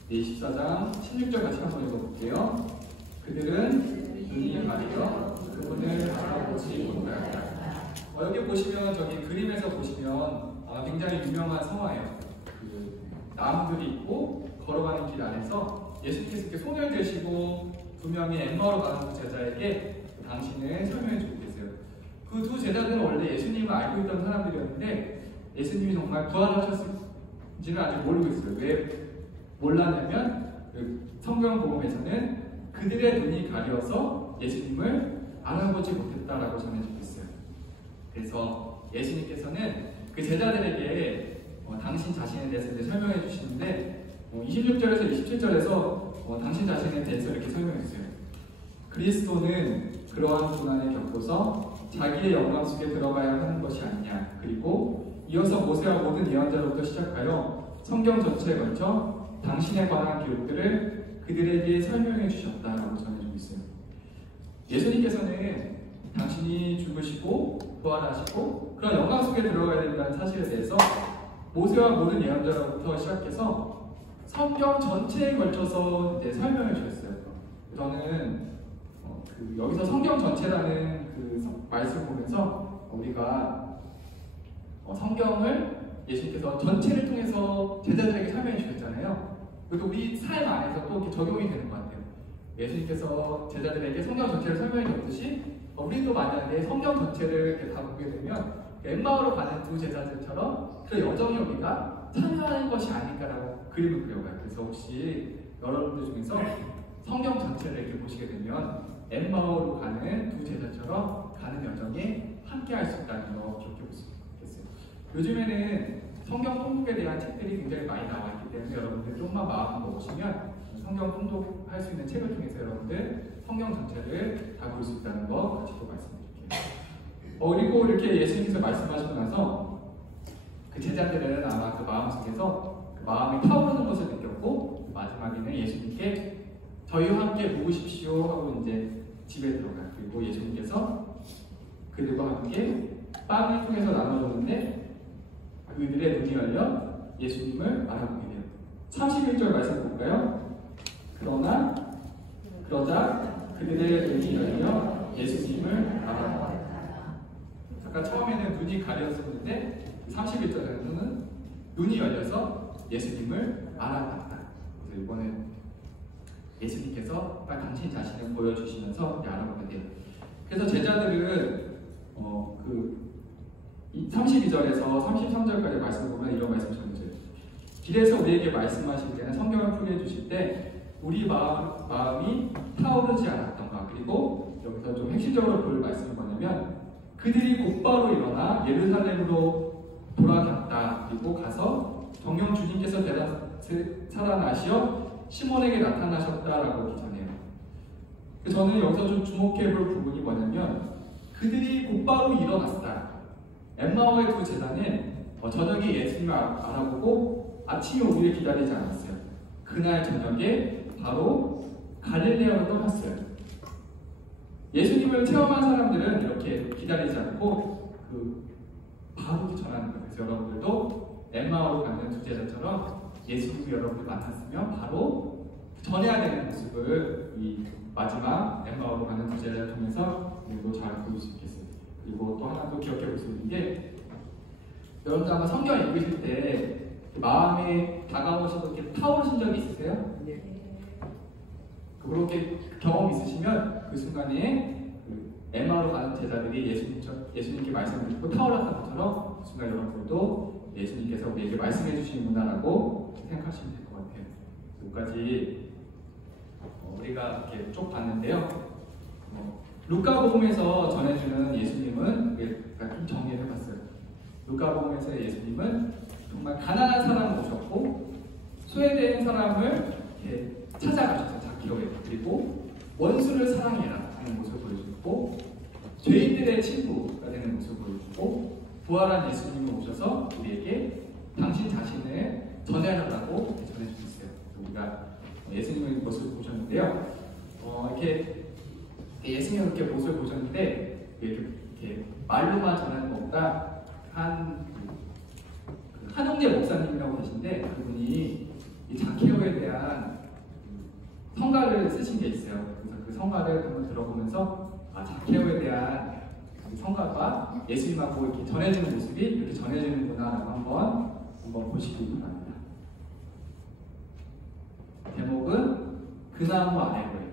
네, 24장 16절 같이 한번 읽어볼게요. 그들은 눈이 가리려 그분을 알아보지 못하였다. 여기 보시면 저기 그림에서 보시면 굉장히 유명한 성화예요. 나무들이 있고 걸어가는 길 안에서 예수님께서 이렇게 손을 대시고 두 명의 엠마오로 가는 두 제자에게 당신을 설명해 주고 계세요. 그 두 제자들은 원래 예수님을 알고 있던 사람들이었는데 예수님이 정말 부활하셨을지는 아직 모르고 있어요. 왜 몰랐냐면 성경 복음에서는 그들의 눈이 가려서 예수님을 알아보지 못했다라고 전해주고 있어요. 그래서 예수님께서는 그 제자들에게 당신 자신에 대해서 이제 설명해 주시는데 26절에서 27절에서 당신 자신에 대해서 이렇게 설명해 주세요. 그리스도는 그러한 고난을 겪고서 자기의 영광 속에 들어가야 하는 것이 아니냐. 그리고 이어서 모세와 모든 예언자로부터 시작하여 성경 전체에 걸쳐 당신에 관한 기록들을 그들에게 설명해 주셨다라고 전해주고 있어요. 예수님께서는 당신이 죽으시고 부활하시고 그런 영광 속에 들어가야 된다는 사실에 대해서 모세와 모든 예언자로부터 시작해서 성경 전체에 걸쳐서 이제 설명해 주셨어요. 저는 여기서 성경 전체라는 그 말씀을 보면서 우리가 성경을 예수님께서 전체를 통해서 제자들에게 설명해 주셨잖아요. 그리고 우리 삶 안에서 또 이렇게 적용이 되는 것 같아요. 예수님께서 제자들에게 성경 전체를 설명해 줬듯이 우리도 만약에 성경 전체를 이렇게 다 보게 되면 엠마오로 가는 두 제자들처럼 그 여정에 우리가 참여하는 것이 아닐까라고 그림을 그려봐요. 그래서 혹시 여러분들 중에서 성경 전체를 이렇게 보시게 되면 엠마오로 가는 두 제자처럼 가는 여정에 함께할 수 있다는 거 기억해 보시면 좋겠어요. 요즘에는 성경 통독에 대한 책들이 굉장히 많이 나와 있기 때문에 여러분들 조금만 마음 먹으시면 성경 통독할 수 있는 책을 통해서 여러분들 성경 전체를 다 볼 수 있다는 거 같이 또 말씀드릴게요. 그리고 이렇게 예수님께서 말씀하시고 나서 그 제자들은 아마 그 마음속에서 그 마음이 타오르는 것을 느꼈고 마지막에는 예수님께 저희와 함께 묵으십시오 하고 이제 집에 들어가요. 그리고 예수님께서 그들과 함께 빵을 통해서 나눠줬는데 그들의 눈이 열려 예수님을 알아보게 돼요. 31절 말씀 볼까요? 그러자 그들의 눈이 열려 예수님을 알아보게 돼요. 아까 처음에는 눈이 가렸었는데 31절에서는 눈이 열려서 예수님을 알아봤다. 그래서 이번엔 예수님께서 당신 자신을 보여주시면서 알아보게 돼요. 그래서 제자들은 32절에서 33절까지 말씀을 보면 이런 말씀을 전해줘요. 길에서 우리에게 말씀하실 때는 성경을 풀이해 주실 때 우리 마음이 타오르지 않았던가. 그리고 여기서 좀 핵심적으로 볼 말씀이 뭐냐면 그들이 곧바로 일어나 예루살렘으로 돌아갔다. 그리고 가서 정녕 주님께서 살아나시어 시몬에게 나타나셨다라고 기전해요. 저는 여기서 좀 주목해 볼 부분이 뭐냐면 그들이 곧바로 일어났다. 엠마오의 두 제자는 저녁에 예수님을 알아보고 아침에 오기를 기다리지 않았어요. 그날 저녁에 바로 갈릴레아로 떠났어요. 예수님을 체험한 사람들은 이렇게 기다리지 않고 바로 전하는 거예요. 그래서 여러분들도 엠마오로 가는 두 제자처럼 예수님을 여러분들 만났으면 바로 전해야 되는 모습을 이 마지막 엠마오로 가는 두 제자를 통해서 그리고 잘 보일 수 있겠어요. 그리고 또 하나 또 기억해 볼 수 있는 게 여러분들 아마 성경 읽으실 때 마음에 다가오시고 이렇게 타오르신 적이 있으세요? 그렇게 경험 있으시면 그 순간에 엠마오로 가는 제자들이 예수님께 말씀을 듣고 타올랐던 것처럼 그 순간 여러분들도 예수님께서 우리에게 말씀해 주시는구나라고 생각하시면 될 것 같아요. 여기까지 우리가 이렇게 쭉 봤는데요. 루카복음에서 전해주는 예수님은 좀 정리를 해봤어요. 루카복음에서의 예수님은 정말 가난한 사람을 오셨고 소외된 사람을 이렇게 찾아가셨어요. 자기에게. 그리고 원수를 사랑해라 하는 모습을 보여주고 죄인들의 친구가 되는 모습을 보여주고 부활한 예수님이 오셔서 우리에게 당신 자신을 전해라라고 전해주고 있어요. 우리가 예수님의 모습을 보셨는데요. 이렇게 예수님의 이렇게 모습을 보셨는데 이렇게 말로만 전하는 것보다 한홍재 목사님이라고 계신데 그분이 이 자케오에 대한 성가를 쓰신 게 있어요. 그래서 그 성가를 한번 들어보면서 자케오에 대한 성가가 예수님하고 이렇게 전해지는 모습이 이렇게 전해지는구나라고 한번 보시기 바랍니다. 제목은 그 나무 아래 거예요.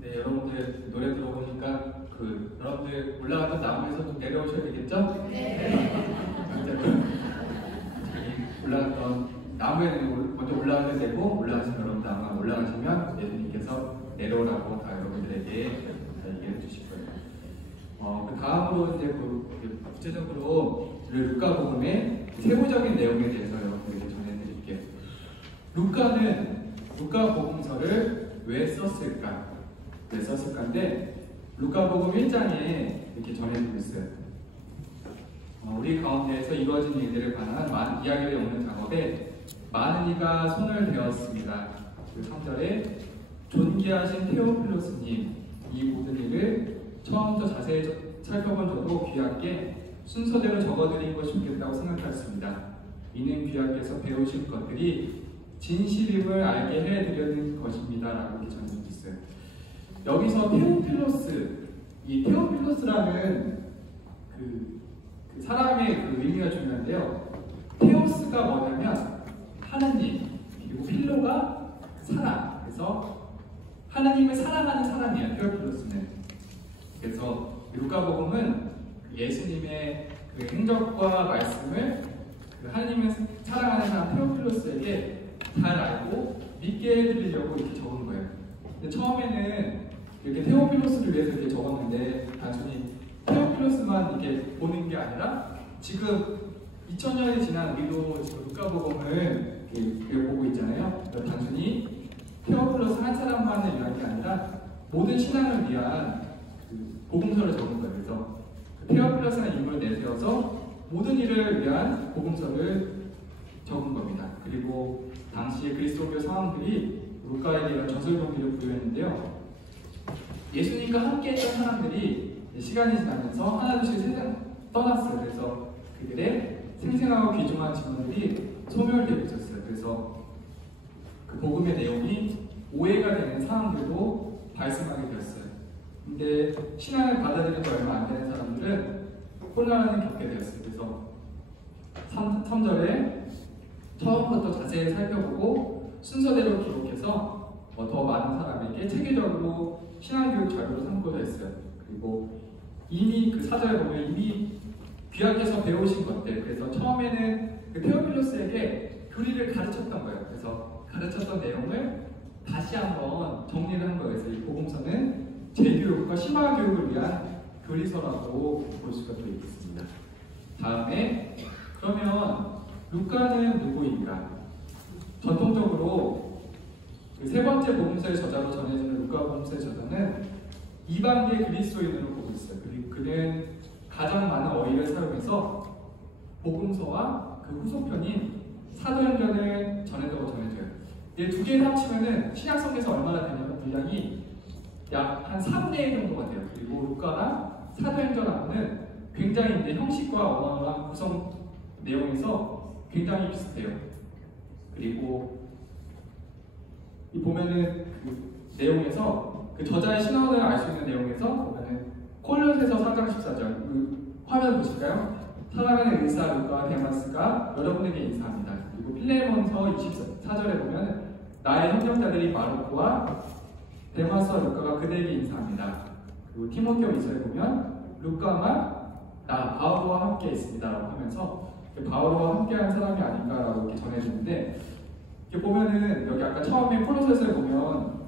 네, 여러분들 노래 들어보니까 여러분들 올라갔던 나무에서 좀 내려오셔야 되겠죠? 네. 올라갔던 나무에는 먼저 올라가야 되고, 올라가시면 여러분들 아마 올라가시면 예수님께서 내려오라고 다 여러분들에게 얘기해 주실 거예요. 그 다음으로 이제 구체적으로 루카복음의 세부적인 내용에 대해서 여러분들에게 전해드릴게요. 루카는 루카복음서를 왜 썼을까? 왜 썼을까인데 루카복음 1장에 이렇게 전해드리고 있어요. 우리 가운데에서 이루어진 일들에 관한 많은 이야기를 엮는 작업에 많은 이가 손을 대었습니다. 그 3절에 존귀하신 테오필로스님, 이 모든 일을 처음부터 자세히 살펴본 저도 귀하께 순서대로 적어드린 것이 좋겠다고 생각했습니다. 이는 귀하께서 배우신 것들이 진실임을 알게 해드리는 것입니다. 라고 이렇게 전해주고 있어요. 여기서 테오필로스, 이 테오필로스라는 그 사람의 그 의미가 중요한데요. 테오스가 뭐냐면 하느님, 그리고 필로가 사랑. 그래서 하느님을 사랑하는 사람이에요. 테오필로스는. 그래서 루카복음은 예수님의 그 행적과 말씀을 하느님을 사랑하는 사람 테오필로스에게 잘 알고 믿게 해드리려고 이렇게 적은 거예요. 근데 처음에는 이렇게 테오필로스를 위해서 이렇게 적었는데 단순히 테오필로스만 이렇게 보는 게 아니라 지금 2000년이 지난 우리도 지금 루카복음을 이렇게 보고 있잖아요. 단순히 테오필로스 한 사람만을 위한 게 아니라 모든 신앙을 위한 그 복음서를 적은 거예요. 그래서 테오필로스라는 인물을 내세워서 모든 일을 위한 복음서를 적은 겁니다. 그리고 당시 그리스도교 상황들이 루카에 대한 저술 동기를 부여했는데요. 예수님과 함께 했던 사람들이 시간이 지나면서 하나둘씩 세상 떠났어요. 그래서 그들의 생생하고 귀중한 증언들이 소멸되고 있었어요. 그래서 그 복음의 내용이 오해가 되는 상황들도 발생하게 되었어요. 근데 신앙을 받아들인 지 얼마 안 되는 사람들은 혼란을 겪게 되었어요. 그래서 3절에 처음부터 자세히 살펴보고 순서대로 기록해서 더 많은 사람에게 체계적으로 신앙교육 자료로 삼고자 했어요. 그리고 이미 그 4절에 보면 이미 귀하께서 배우신 것들, 그래서 처음에는 그 테오필로스에게 교리를 가르쳤던 거예요. 그래서 가르쳤던 내용을 다시 한번 정리를 한 거예요. 그래서 이 복음서는 재교육과 심화 교육을 위한 교리서라고 볼 수가 또 있습니다. 다음에 그러면 루카는 누구인가? 전통적으로 그 세 번째 복음서의 저자로 전해지는 루카 복음서의 저자는 이방계 그리스도인으로 보고 있어요. 그리고 그는 가장 많은 어휘를 사용해서 복음서와 그 후속편인 사도행전을 전해줘요. 이 두 개를 합치면은 신약성경에서 얼마나 되냐면 분량이 약 한 3분의 1 정도가 돼요. 그리고 루카랑 사도행전하고는 굉장히 이제 형식과 언어랑 구성 내용에서 굉장히 비슷해요. 그리고 이 보면은 그 내용에서 그 저자의 신원을 알 수 있는 내용에서 보면은 콜로새서 4장 14절 그 화면 보실까요? 사랑하는 의사 루카 데마스가 여러분에게 인사합니다. 그리고 필레몬서 24절에 보면 나의 형제자들이 마르코와 데마스와 루카가 그대에게 인사합니다. 그리고 티모테오 2서에 보면 루카만 나 바울과 함께 있습니다라고 하면서 바울과 함께한 사람이 아닌가라고 이렇게 전해주는데, 이렇게 보면은 여기 아까 처음에 콜로새서에 보면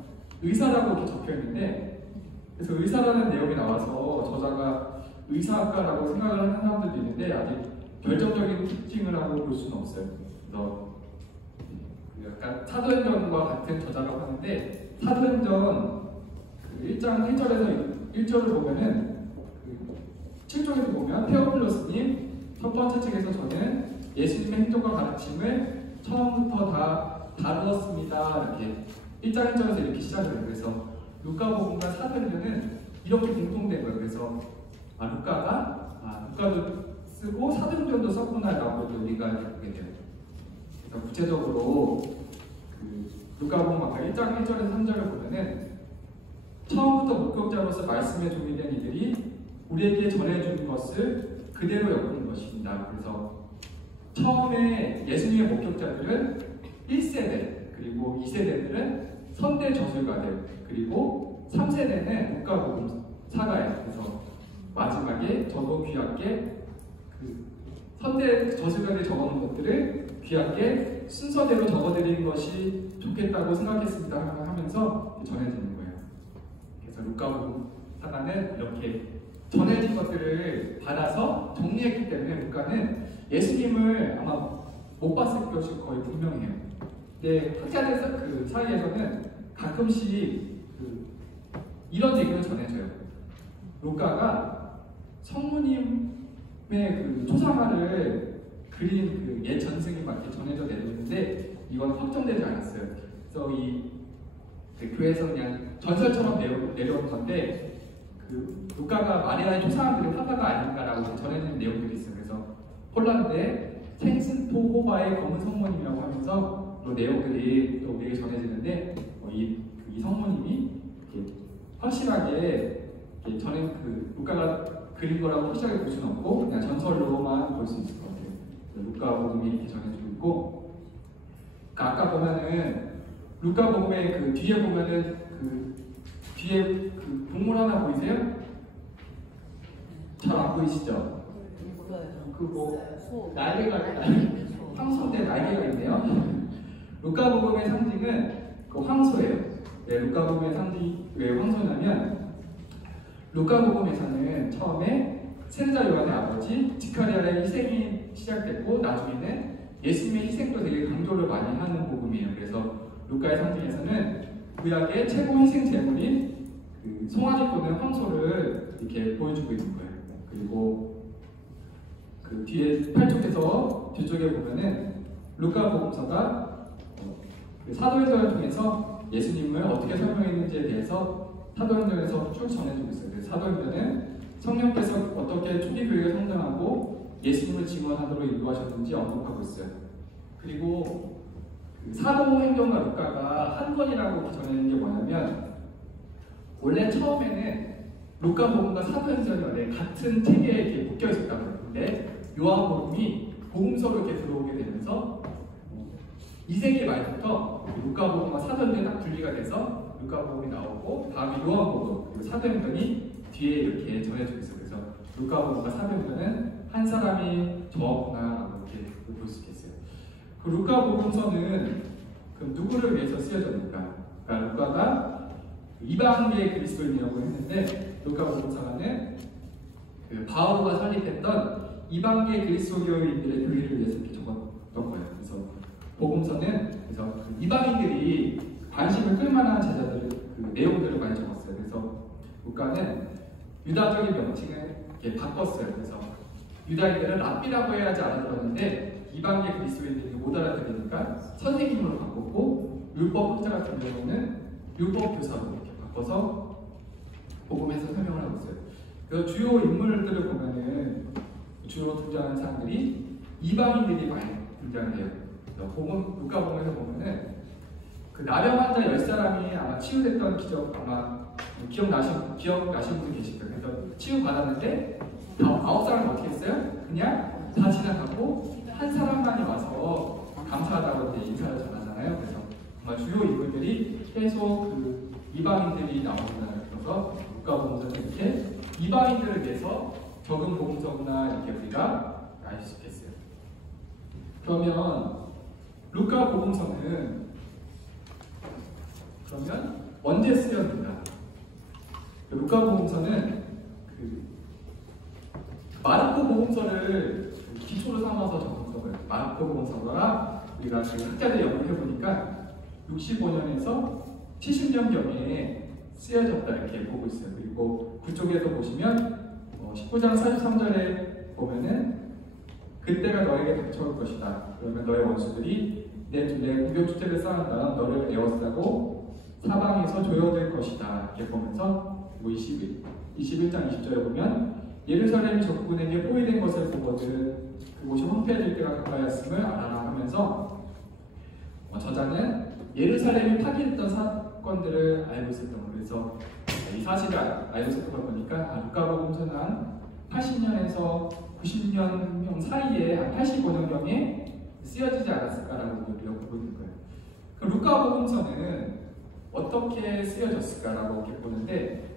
의사라고 이렇게 적혀 있는데, 그래서 의사라는 내용이 나와서 저자가 의사학과라고 생각을 하는 사람들도 있는데 아직 결정적인 특징을 하고 볼 수는 없어요. 그래서 약간 사도행전과 같은 저자라고 하는데, 사도행전 그 1장 1절에서 1절을 보면은 그 7쪽에서 보면 테오필로스님 첫 번째 책에서 저는 예수님의 행동과 가르침을 처음부터 다 다루었습니다. 이렇게 1장 1절에서 이렇게 시작을 해요. 그래서 루카복음과 사도행전은 이렇게 공통된 거예요. 그래서 루카도 쓰고 사도행전도 썼구나라고 우리가 보게 돼요. 그래서 구체적으로 그 루카복음 아까 1장 1절에서 3절을 보면은 처음부터 목격자로서 말씀에 종이 된 이들이 우리에게 전해준 것을 그대로 엮은 것입니다. 그래서 처음에 예수님의 목격자들은 1세대, 그리고 2세대들은 선대 저술가들, 그리고 3세대는 루카복음 사가예요. 그래서 마지막에 저도 귀하게 그 선대 저술가들이 적어놓은 것들을 귀하게 순서대로 적어드리는 것이 좋겠다고 생각했습니다 하면서 전해지는 거예요. 그래서 루카복음 사가는 이렇게 전해진 것들을 받아서 정리했기 때문에 루카는 예수님을 아마 못 봤을 것이 거의 분명해요. 근데 학자들 그 사이에서는 가끔씩 이런 얘기를 전해줘요. 루카가 성모님의 그 초상화를 그린 그 옛 전승이 막 이렇게 전해져 내렸는데 이건 확정되지 않았어요. 그래서 그 교회에서 그냥 전설처럼 내려온 건데, 그 루카가 마리아의 초상화를 화가가 아닌가라고 전해지는 내용들이 있어요. 그래서 폴란드의 생스토호바의 검은 성모님이라고 하면서 또 내용들이 또 우리에게 전해지는데, 이 성모님이 이렇게 확실하게 이렇게 루카가 그린 거라고 확실하게 볼 수는 없고 그냥 전설로만 볼 수 있을 것 같아요. 루카복음이 이렇게 전해지고 있고, 아까 보면은 루카복음의 그 뒤에 보면은 그 뒤에 그 동물 하나 보이세요? 잘 안 보이시죠? 그 날개가 황소인데 날개가 있네요. 루카복음의 상징은 그 황소예요. 네, 루카복음의 상징이 왜 황소냐면, 루카복음에서는 처음에 세례자 요한의 아버지 지카리아의 희생이 시작됐고 나중에는 예수님의 희생도 되게 강조를 많이 하는 복음이에요. 그래서 루카의 상징에서는 구약의 최고 희생 제물인 그 송아지 또는 황소를 이렇게 보여주고 있는 거예요. 그리고 그 뒤에 8쪽에서 뒤쪽에 보면은 루카복음서가 그 사도행전을 통해서 예수님을 어떻게 설명했는지에 대해서 사도행전에서 쭉 전해주고 있어요. 그래서 사도행전은 성령께서 어떻게 초기 교회를 성장하고 예수님을 증언하도록 인도하셨는지 언급하고 있어요. 그리고 그 사도행전과 루카가 한 권이라고 전해지는 게 뭐냐면, 원래 처음에는 루카복음과 사도행전이 원래 같은 책에 이렇게 묶여 있었다고 해요. 근데 요한복음이 복음서로 이렇게 들어오게 되면서 2세기 말부터 루카복음과 사도행전이 딱 분리가 돼서 루카복음이 나오고 다음에 요한복음 그리고 사도행전이 뒤에 이렇게 전해지고 있어요. 그래서 루카복음과 사도행전은 한 사람이 적었구나라고 이렇게 볼 수 있겠어요. 그 루카복음서는 그럼 누구를 위해서 쓰여졌는가? 그러니까 루카가 이방계 그리스도인이라고 했는데 루카복음서는 그 바오가 설립했던 이방계 그리스도교인들의 교회를 위해서 이렇게 적었던 거예요. 그래서 복음서는 그래서 그 이방인들이 관심을 끌만한 제자들의 그 내용들을 많이 적었어요. 그래서 루카는 유다적인 명칭을 이렇게 바꿨어요. 그래서 유다인들은 랍비라고 해야지 알아들었는데 이방계 그리스도인들이 못 알아들으니까 선생님으로 바꿨고 율법 학자 같은 경우는 율법 교사로 이렇게 바꿔서 복음에서 설명을 하고 있어요. 그래서 주요 인물들을 보면은 주로 등장하는 사람들이 이방인들이 많이 등장해요. 루카복음에서 보면은 그 나병 환자 10사람이 아마 치유됐던 기적 아마 기억나신 분이 계실 거예요. 그래서 치유받았는데 9사람은 어떻게 했어요? 그냥 다 지나가고 한 사람만이 와서 감사하다고 이제 인사를 전하잖아요. 그래서 아마 주요 인물들이 계속 그 이방인들이 나오구나. 그래서 루카복음서는 이렇게 이방인들을 위해서 적은 복음서구나 이렇게 우리가 알 수 있겠어요. 그러면 루카복음서는 그러면 언제 쓰였는가? 루카복음서는 그 마르코 복음서를 기초로 삼아서 적은 거예요. 마르코 복음서가 우리가 지금 학자들 연구해 보니까 65년에서 70년경에 쓰여졌다 이렇게 보고 있어요. 그리고 그쪽에서 보시면 19장 43절에 보면은 그때가 너에게 닥쳐올 것이다. 그러면 너의 원수들이 내 공격주택을 쌓은 다음 너를 에워싸고 사방에서 조여될 것이다. 이렇게 보면서 21장 20절에 보면 예루살렘이 적군에게 포위된 것을 보거든 그곳이 황폐해질 때가 가까이였음을 알아라 하면서 저자는 예루살렘이 파괴했던 사건들을 알고 있었던 거예요. 그래서 이 사실을 알고 있었던 걸 보니까 루카복음서는 한 80년에서 90년경 사이에 한 85년경에 쓰여지지 않았을까라고 우리가 보고 있는 거예요. 그 루카복음서는 어떻게 쓰여졌을까라고 이렇게 보는데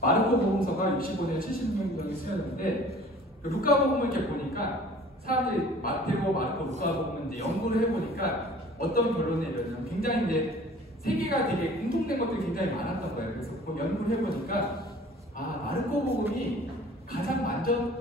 마르코 복음서가 65년, 70년경에 쓰여졌는데 루카복음을 이렇게 보니까 사람들이 마테오, 마르코, 루카복음을 이제 연구를 해보니까 어떤 결론에 이르냐면 굉장히 이제 세계가 되게 공통된 것들이 굉장히 많았던 거예요. 그래서 그 연구를 해보니까 마르코 복음이 가장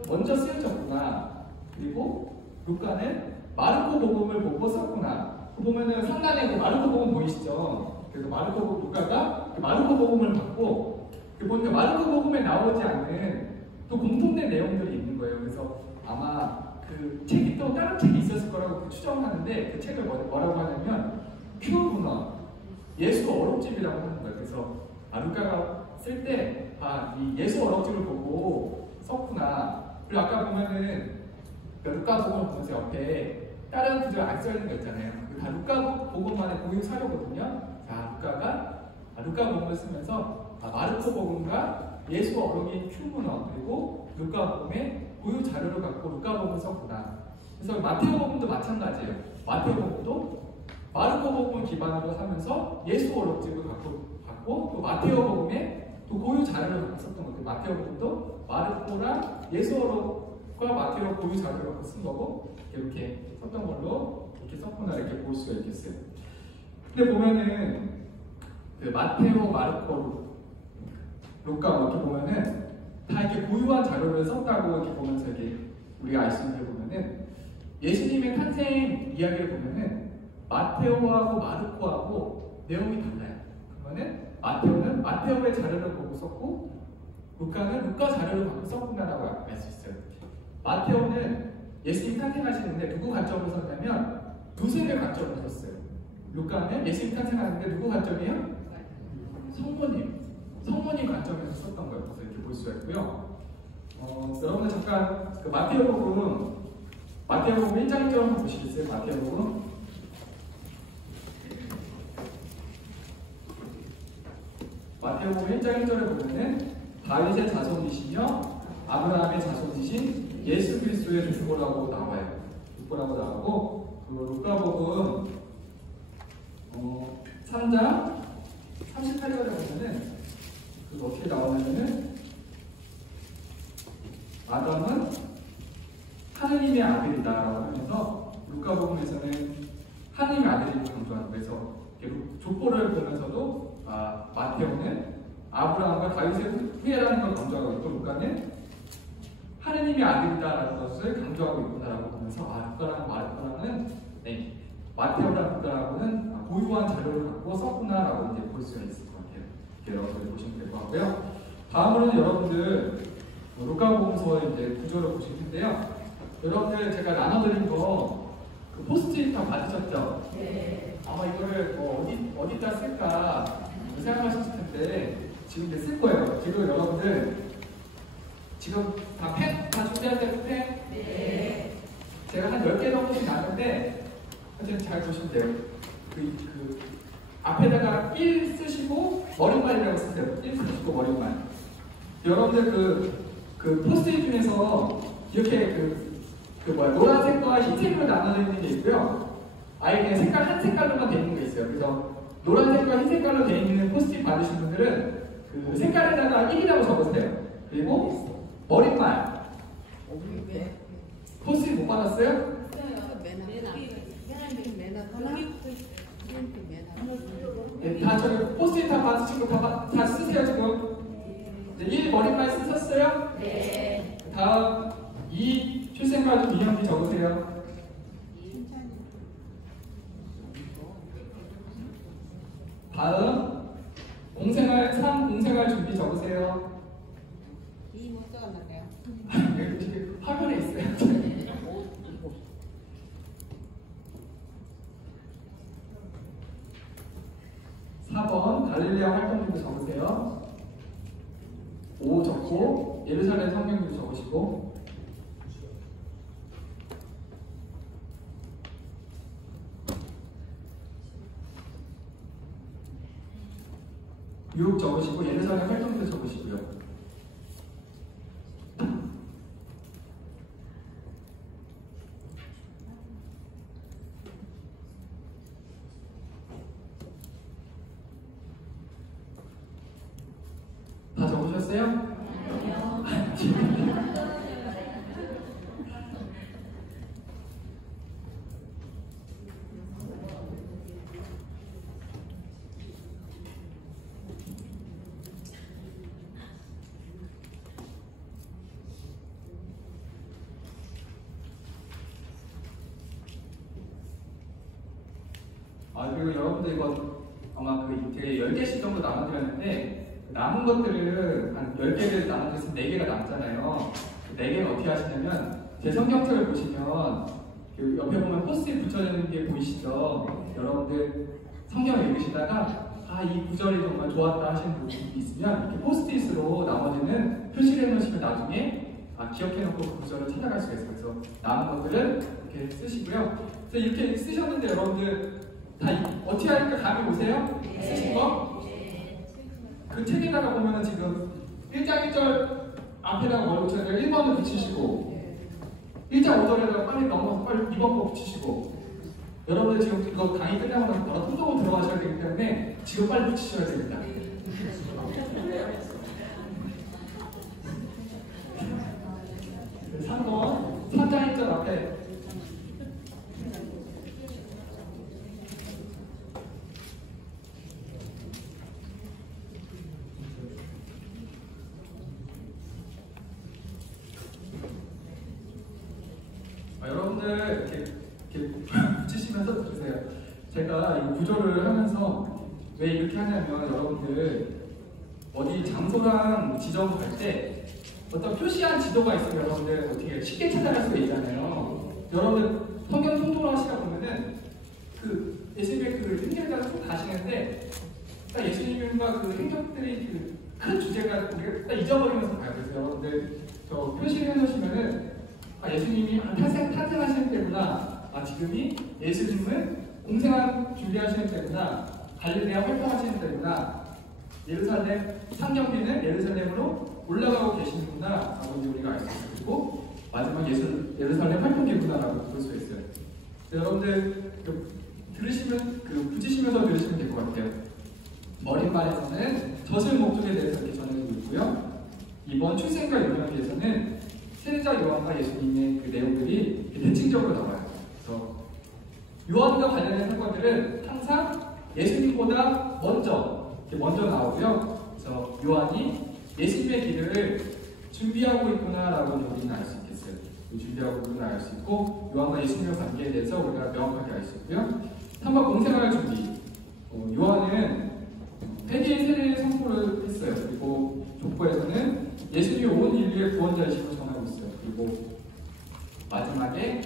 먼저 쓰여졌구나. 그리고 루카는 마르코 복음을 보고 썼구나. 보면은 상단에 그 마르코 복음 보이시죠? 그래서 루카가 그 마르코 복음을 받고 보니까 마르코 복음에 나오지 않는 또 공통된 내용들이 있는 거예요. 그래서 아마 그 책이 또 다른 책이 있었을 거라고 추정하는데 그 책을 뭐라고 하냐면 퓨어 문어 예수 어록집이라고 하는 거예요. 그래서 루카가 쓸 때 이 예수 어록집을 보고 썼구나. 그리고 아까 보면은 루카 복음을 보면서 옆에 다른 구절 안 써있는 거 있잖아요. 다 루카 복음만의 고유 사료거든요. 자, 루카 복음을 쓰면서 마르코 복음과 예수 어록인 큐문어 그리고 루카 복음의 고유 자료를 갖고 루카 복음을 썼구나. 그래서 마테오 복음도 마찬가지예요. 마테오 복음도 마르코 복음을 기반으로 하면서 예수 어록집을 갖고 또 마테오 복음의 또 고유 자료를 갖고 썼던 거예요. 마테오 복음도 마르코랑 예수 어록과 마테오 고유 자료를 갖고 쓴 거고 이렇게 썼던 걸로 이렇게 썼구나 이렇게 볼 수가 있겠어요. 근데 보면은 그 마테오, 마르코, 루카 이렇게 보면은 다 이렇게 고유한 자료를 썼다고 이렇게 보면서 이렇게 우리가 알 수 있는 게 보면은 예수님의 탄생 이야기를 보면은 마테오하고 마르코하고 내용이 달라요. 그러면은 마테오는 마테오의 자료를 보고 썼고 루카는 루카 자료를 갖고 썼구나라고 알 수 있어요. 마테오는 예수님 탄생하시는데 누구 관점으로 썼냐면 요셉의 관점으로 썼어요. 루카는 예수님 탄생하는데 누구 관점이에요? 성모님 관점에서 썼던 거예요. 그래서 이렇게 볼 수가 있고요. 여러분들 잠깐 그 마테오복음 1장 1절 한번 보시겠어요? 마테오복음 마테오복음 1장 1절에 보면은 다윗의 자손이시며 아브라함의 자손이신 예수 그리스도의 족보라고 나와요. 족보라고 나오고 그 루카복음 3장 38절에 보면은 그 어떻게 나오냐면은 아담은 하느님의 아들이다라고 하면서 루카복음에서는 하느님의 아들임을 강조하는 거에서 족보를 보면서도 마태오는 아브라함과 다윗의 후예라는 걸 강조하고 있고 루카는 하느님의 아들이다라는 것을 강조하고 있구나라고 보면서 루카랑 마르코랑은 마태오랑 루카라고는 고유한 자료를 갖고 썼구나라고 이제 볼 수가 있을 것 같아요. 여러분들 보시면 될 것 같고요. 다음으로는 여러분들 루카복음서 이제 구조를 보실 텐데요. 여러분들 제가 나눠드린 거 그 포스트잇 다 받으셨죠? 네. 아마 이거를 어디다 쓸까 생각하셨을 텐데 지금 이제 쓸 거예요. 지금 여러분들 지금 다 준비하세요? 펜? 네. 제가 한 10개 정도씩 나눴는데 선생님 잘 보시면 돼요. 그 앞에다가 1 쓰시고 머릿말이라고 쓰세요. 1 쓰시고 머릿말. 여러분들 그 포스트잇 중에서 이렇게 노란색과 흰색으로 나눠져 있는 게 있고요. 아예 그냥 색깔 한 색깔로만 되어 있는 게 있어요. 그래서 노란색과 흰 색깔로 되어 있는 포스트잇 받으신 분들은 그 색깔에다가 1이라고 적으세요. 그리고 머릿말. 포스트잇 못 받았어요? 네, 다 저기 포스트잇 다 받으시고 다 쓰세요 지금. 네, 1 머릿말 쓰셨어요? 네. 다음 2 출생과도 미연기 적으세요. 다음 공생활 3 공생활 준비 적으세요. 못 적었는데요. 지금 화면에 있어요. 4번 갈릴레아 활동률도 적으세요. 5 적고 예루살렘 성경률도 적으시고 6 적으시고 예루살렘 활동률도 적으시고요. 다 적으셨어요? 그리고 여러분들 이거 아마 이렇게 10개씩 정도 나눠드렸는데 남은 것들을 한 10개를 나눠드렸으면 4개가 남잖아요. 4개는 어떻게 하시냐면 제 성경책을 보시면 그 옆에 보면 포스트잇 붙여지는 게 보이시죠? 여러분들 성경을 읽으시다가 이 구절이 정말 좋았다 하시는 부분이 있으면 이렇게 포스트잇으로 나머지는 표시를 해놓으시면 나중에 기억해놓고 그 구절을 찾아갈 수가 있어요. 그래서 남은 것들은 이렇게 쓰시고요. 그래서 이렇게 쓰셨는데 여러분들 다 어떻게 하니까 감이 오세요? 쓰신 거? 그 책에다가 보면은 지금 1장 1절 앞에다가 뭘 붙여야 돼요? 1번을 붙이시고 1장 5절에다가 빨리 넘어서 빨리 2번 거 붙이시고 여러분들 지금 이거 강의 끝나고 나서 바로 통독으로 들어가셔야 되기 때문에 지금 빨리 붙이셔야 됩니다. 3번 3장 1절 앞에 여러분들 이렇게 붙이시면서 들으세요. 제가 이 구조를 하면서 왜 이렇게 하냐면 여러분들 어디 장소랑 지점 갈 때 어떤 표시한 지도가 있으면 여러분들 어떻게 쉽게 찾아갈 수가 있잖아요. 여러분들 성경 통독을 하시다 보면은 그 예수님의 그 행적을 쭉 가시는데 딱 예수님과 그 행적들이 그 큰 주제가 우리가 딱 잊어버리면서 가요. 그래서 여러분들 저 표시를 해놓으시면은 예수님이 탄생하시는 때구나. 지금이 예수님은 공생활 준비하시는 때구나. 갈릴레아 활동하시는 때구나. 예루살렘 상경비는 예루살렘으로 올라가고 계시는구나. 라고 이제 우리가 알 수 있어요. 그리고 마지막 예루살렘 활동기구나라고 볼 수 있어요. 여러분들 붙이시면서 들으시면 될 것 같아요. 머릿말에서는 젖을 목적에 대해서 이렇게 전해지고 있고요. 이번 출생과 유년기에서는 세례자 요한과 예수님의 그 내용들이 대칭적으로 나와요. 그래서 요한과 관련된 사건들은 항상 예수님보다 먼저 나오고요. 그래서 요한이 예수님의 길을 준비하고 있구나라고 우리는 알 수 있겠어요. 준비하고 있구나 알 수 있고, 요한과 예수님의 관계에 대해서 우리가 명확하게 알 수 있고요. 3번 공생활 준비. 요한은 회개의 세례 선포를 했어요. 그리고 족보에서는 예수님이 온 인류의 구원자이심을 전하고 있어요. 그리고 마지막에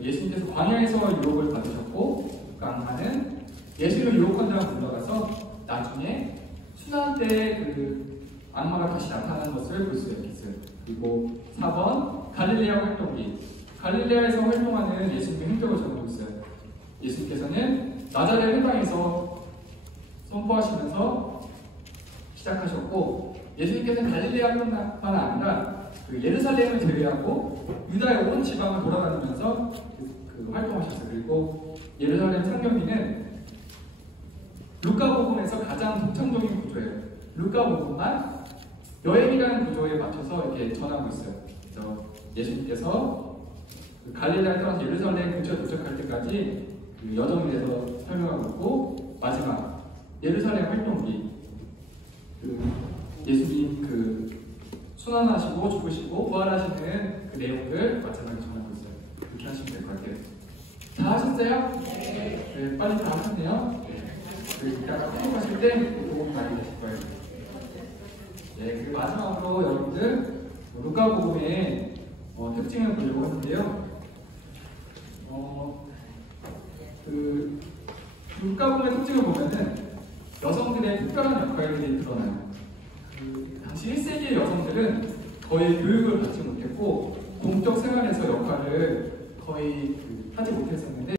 예수님께서 광야에서 유혹을 받으셨고, 강하는 예수님을 유혹한 자가 물러가서 나중에 순환 때 그 악마가 다시 나타나는 것을 볼 수 있겠어요. 그리고 4번 갈릴레아 활동기. 갈릴레아에서 활동하는 예수님의 행적을 전하고 있어요. 예수님께서는 나자렛 회당에서 선포하시면서 시작하셨고, 예수님께서는 갈릴레아뿐만 아니라 그 예루살렘을 제외하고 유다의 온 지방을 돌아다니면서 그 활동하셨어요. 그리고 예루살렘 상경기는 루카복음에서 가장 독창적인 구조예요. 루카복음만 여행이라는 구조에 맞춰서 이렇게 전하고 있어요. 그래서 예수님께서 그 갈릴레아에 떠나서 예루살렘 근처에 도착할 때까지 그 여정에 대해서 설명하고 있고, 마지막 예루살렘 활동기, 그 예수님 그 순환하시고 죽으시고 부활하시는 그 내용을 마지막에 전하고 있어요. 그렇게 하시면 될 것 같아요. 다 하셨어요? 네, 빨리 다 하셨네요. 네, 이따가 회복하실 때 도움이 많이 되실 거예요. 네, 그 마지막으로 여러분들 루카복음의 특징을 보려고 하는데요. 그 루카복음의 특징을 보면은 여성들의 특별한 역할들이 드러나요. 그 당시 1세기의 여성들은 거의 교육을 받지 못했고 공적 생활에서 역할을 거의 하지 못했었는데,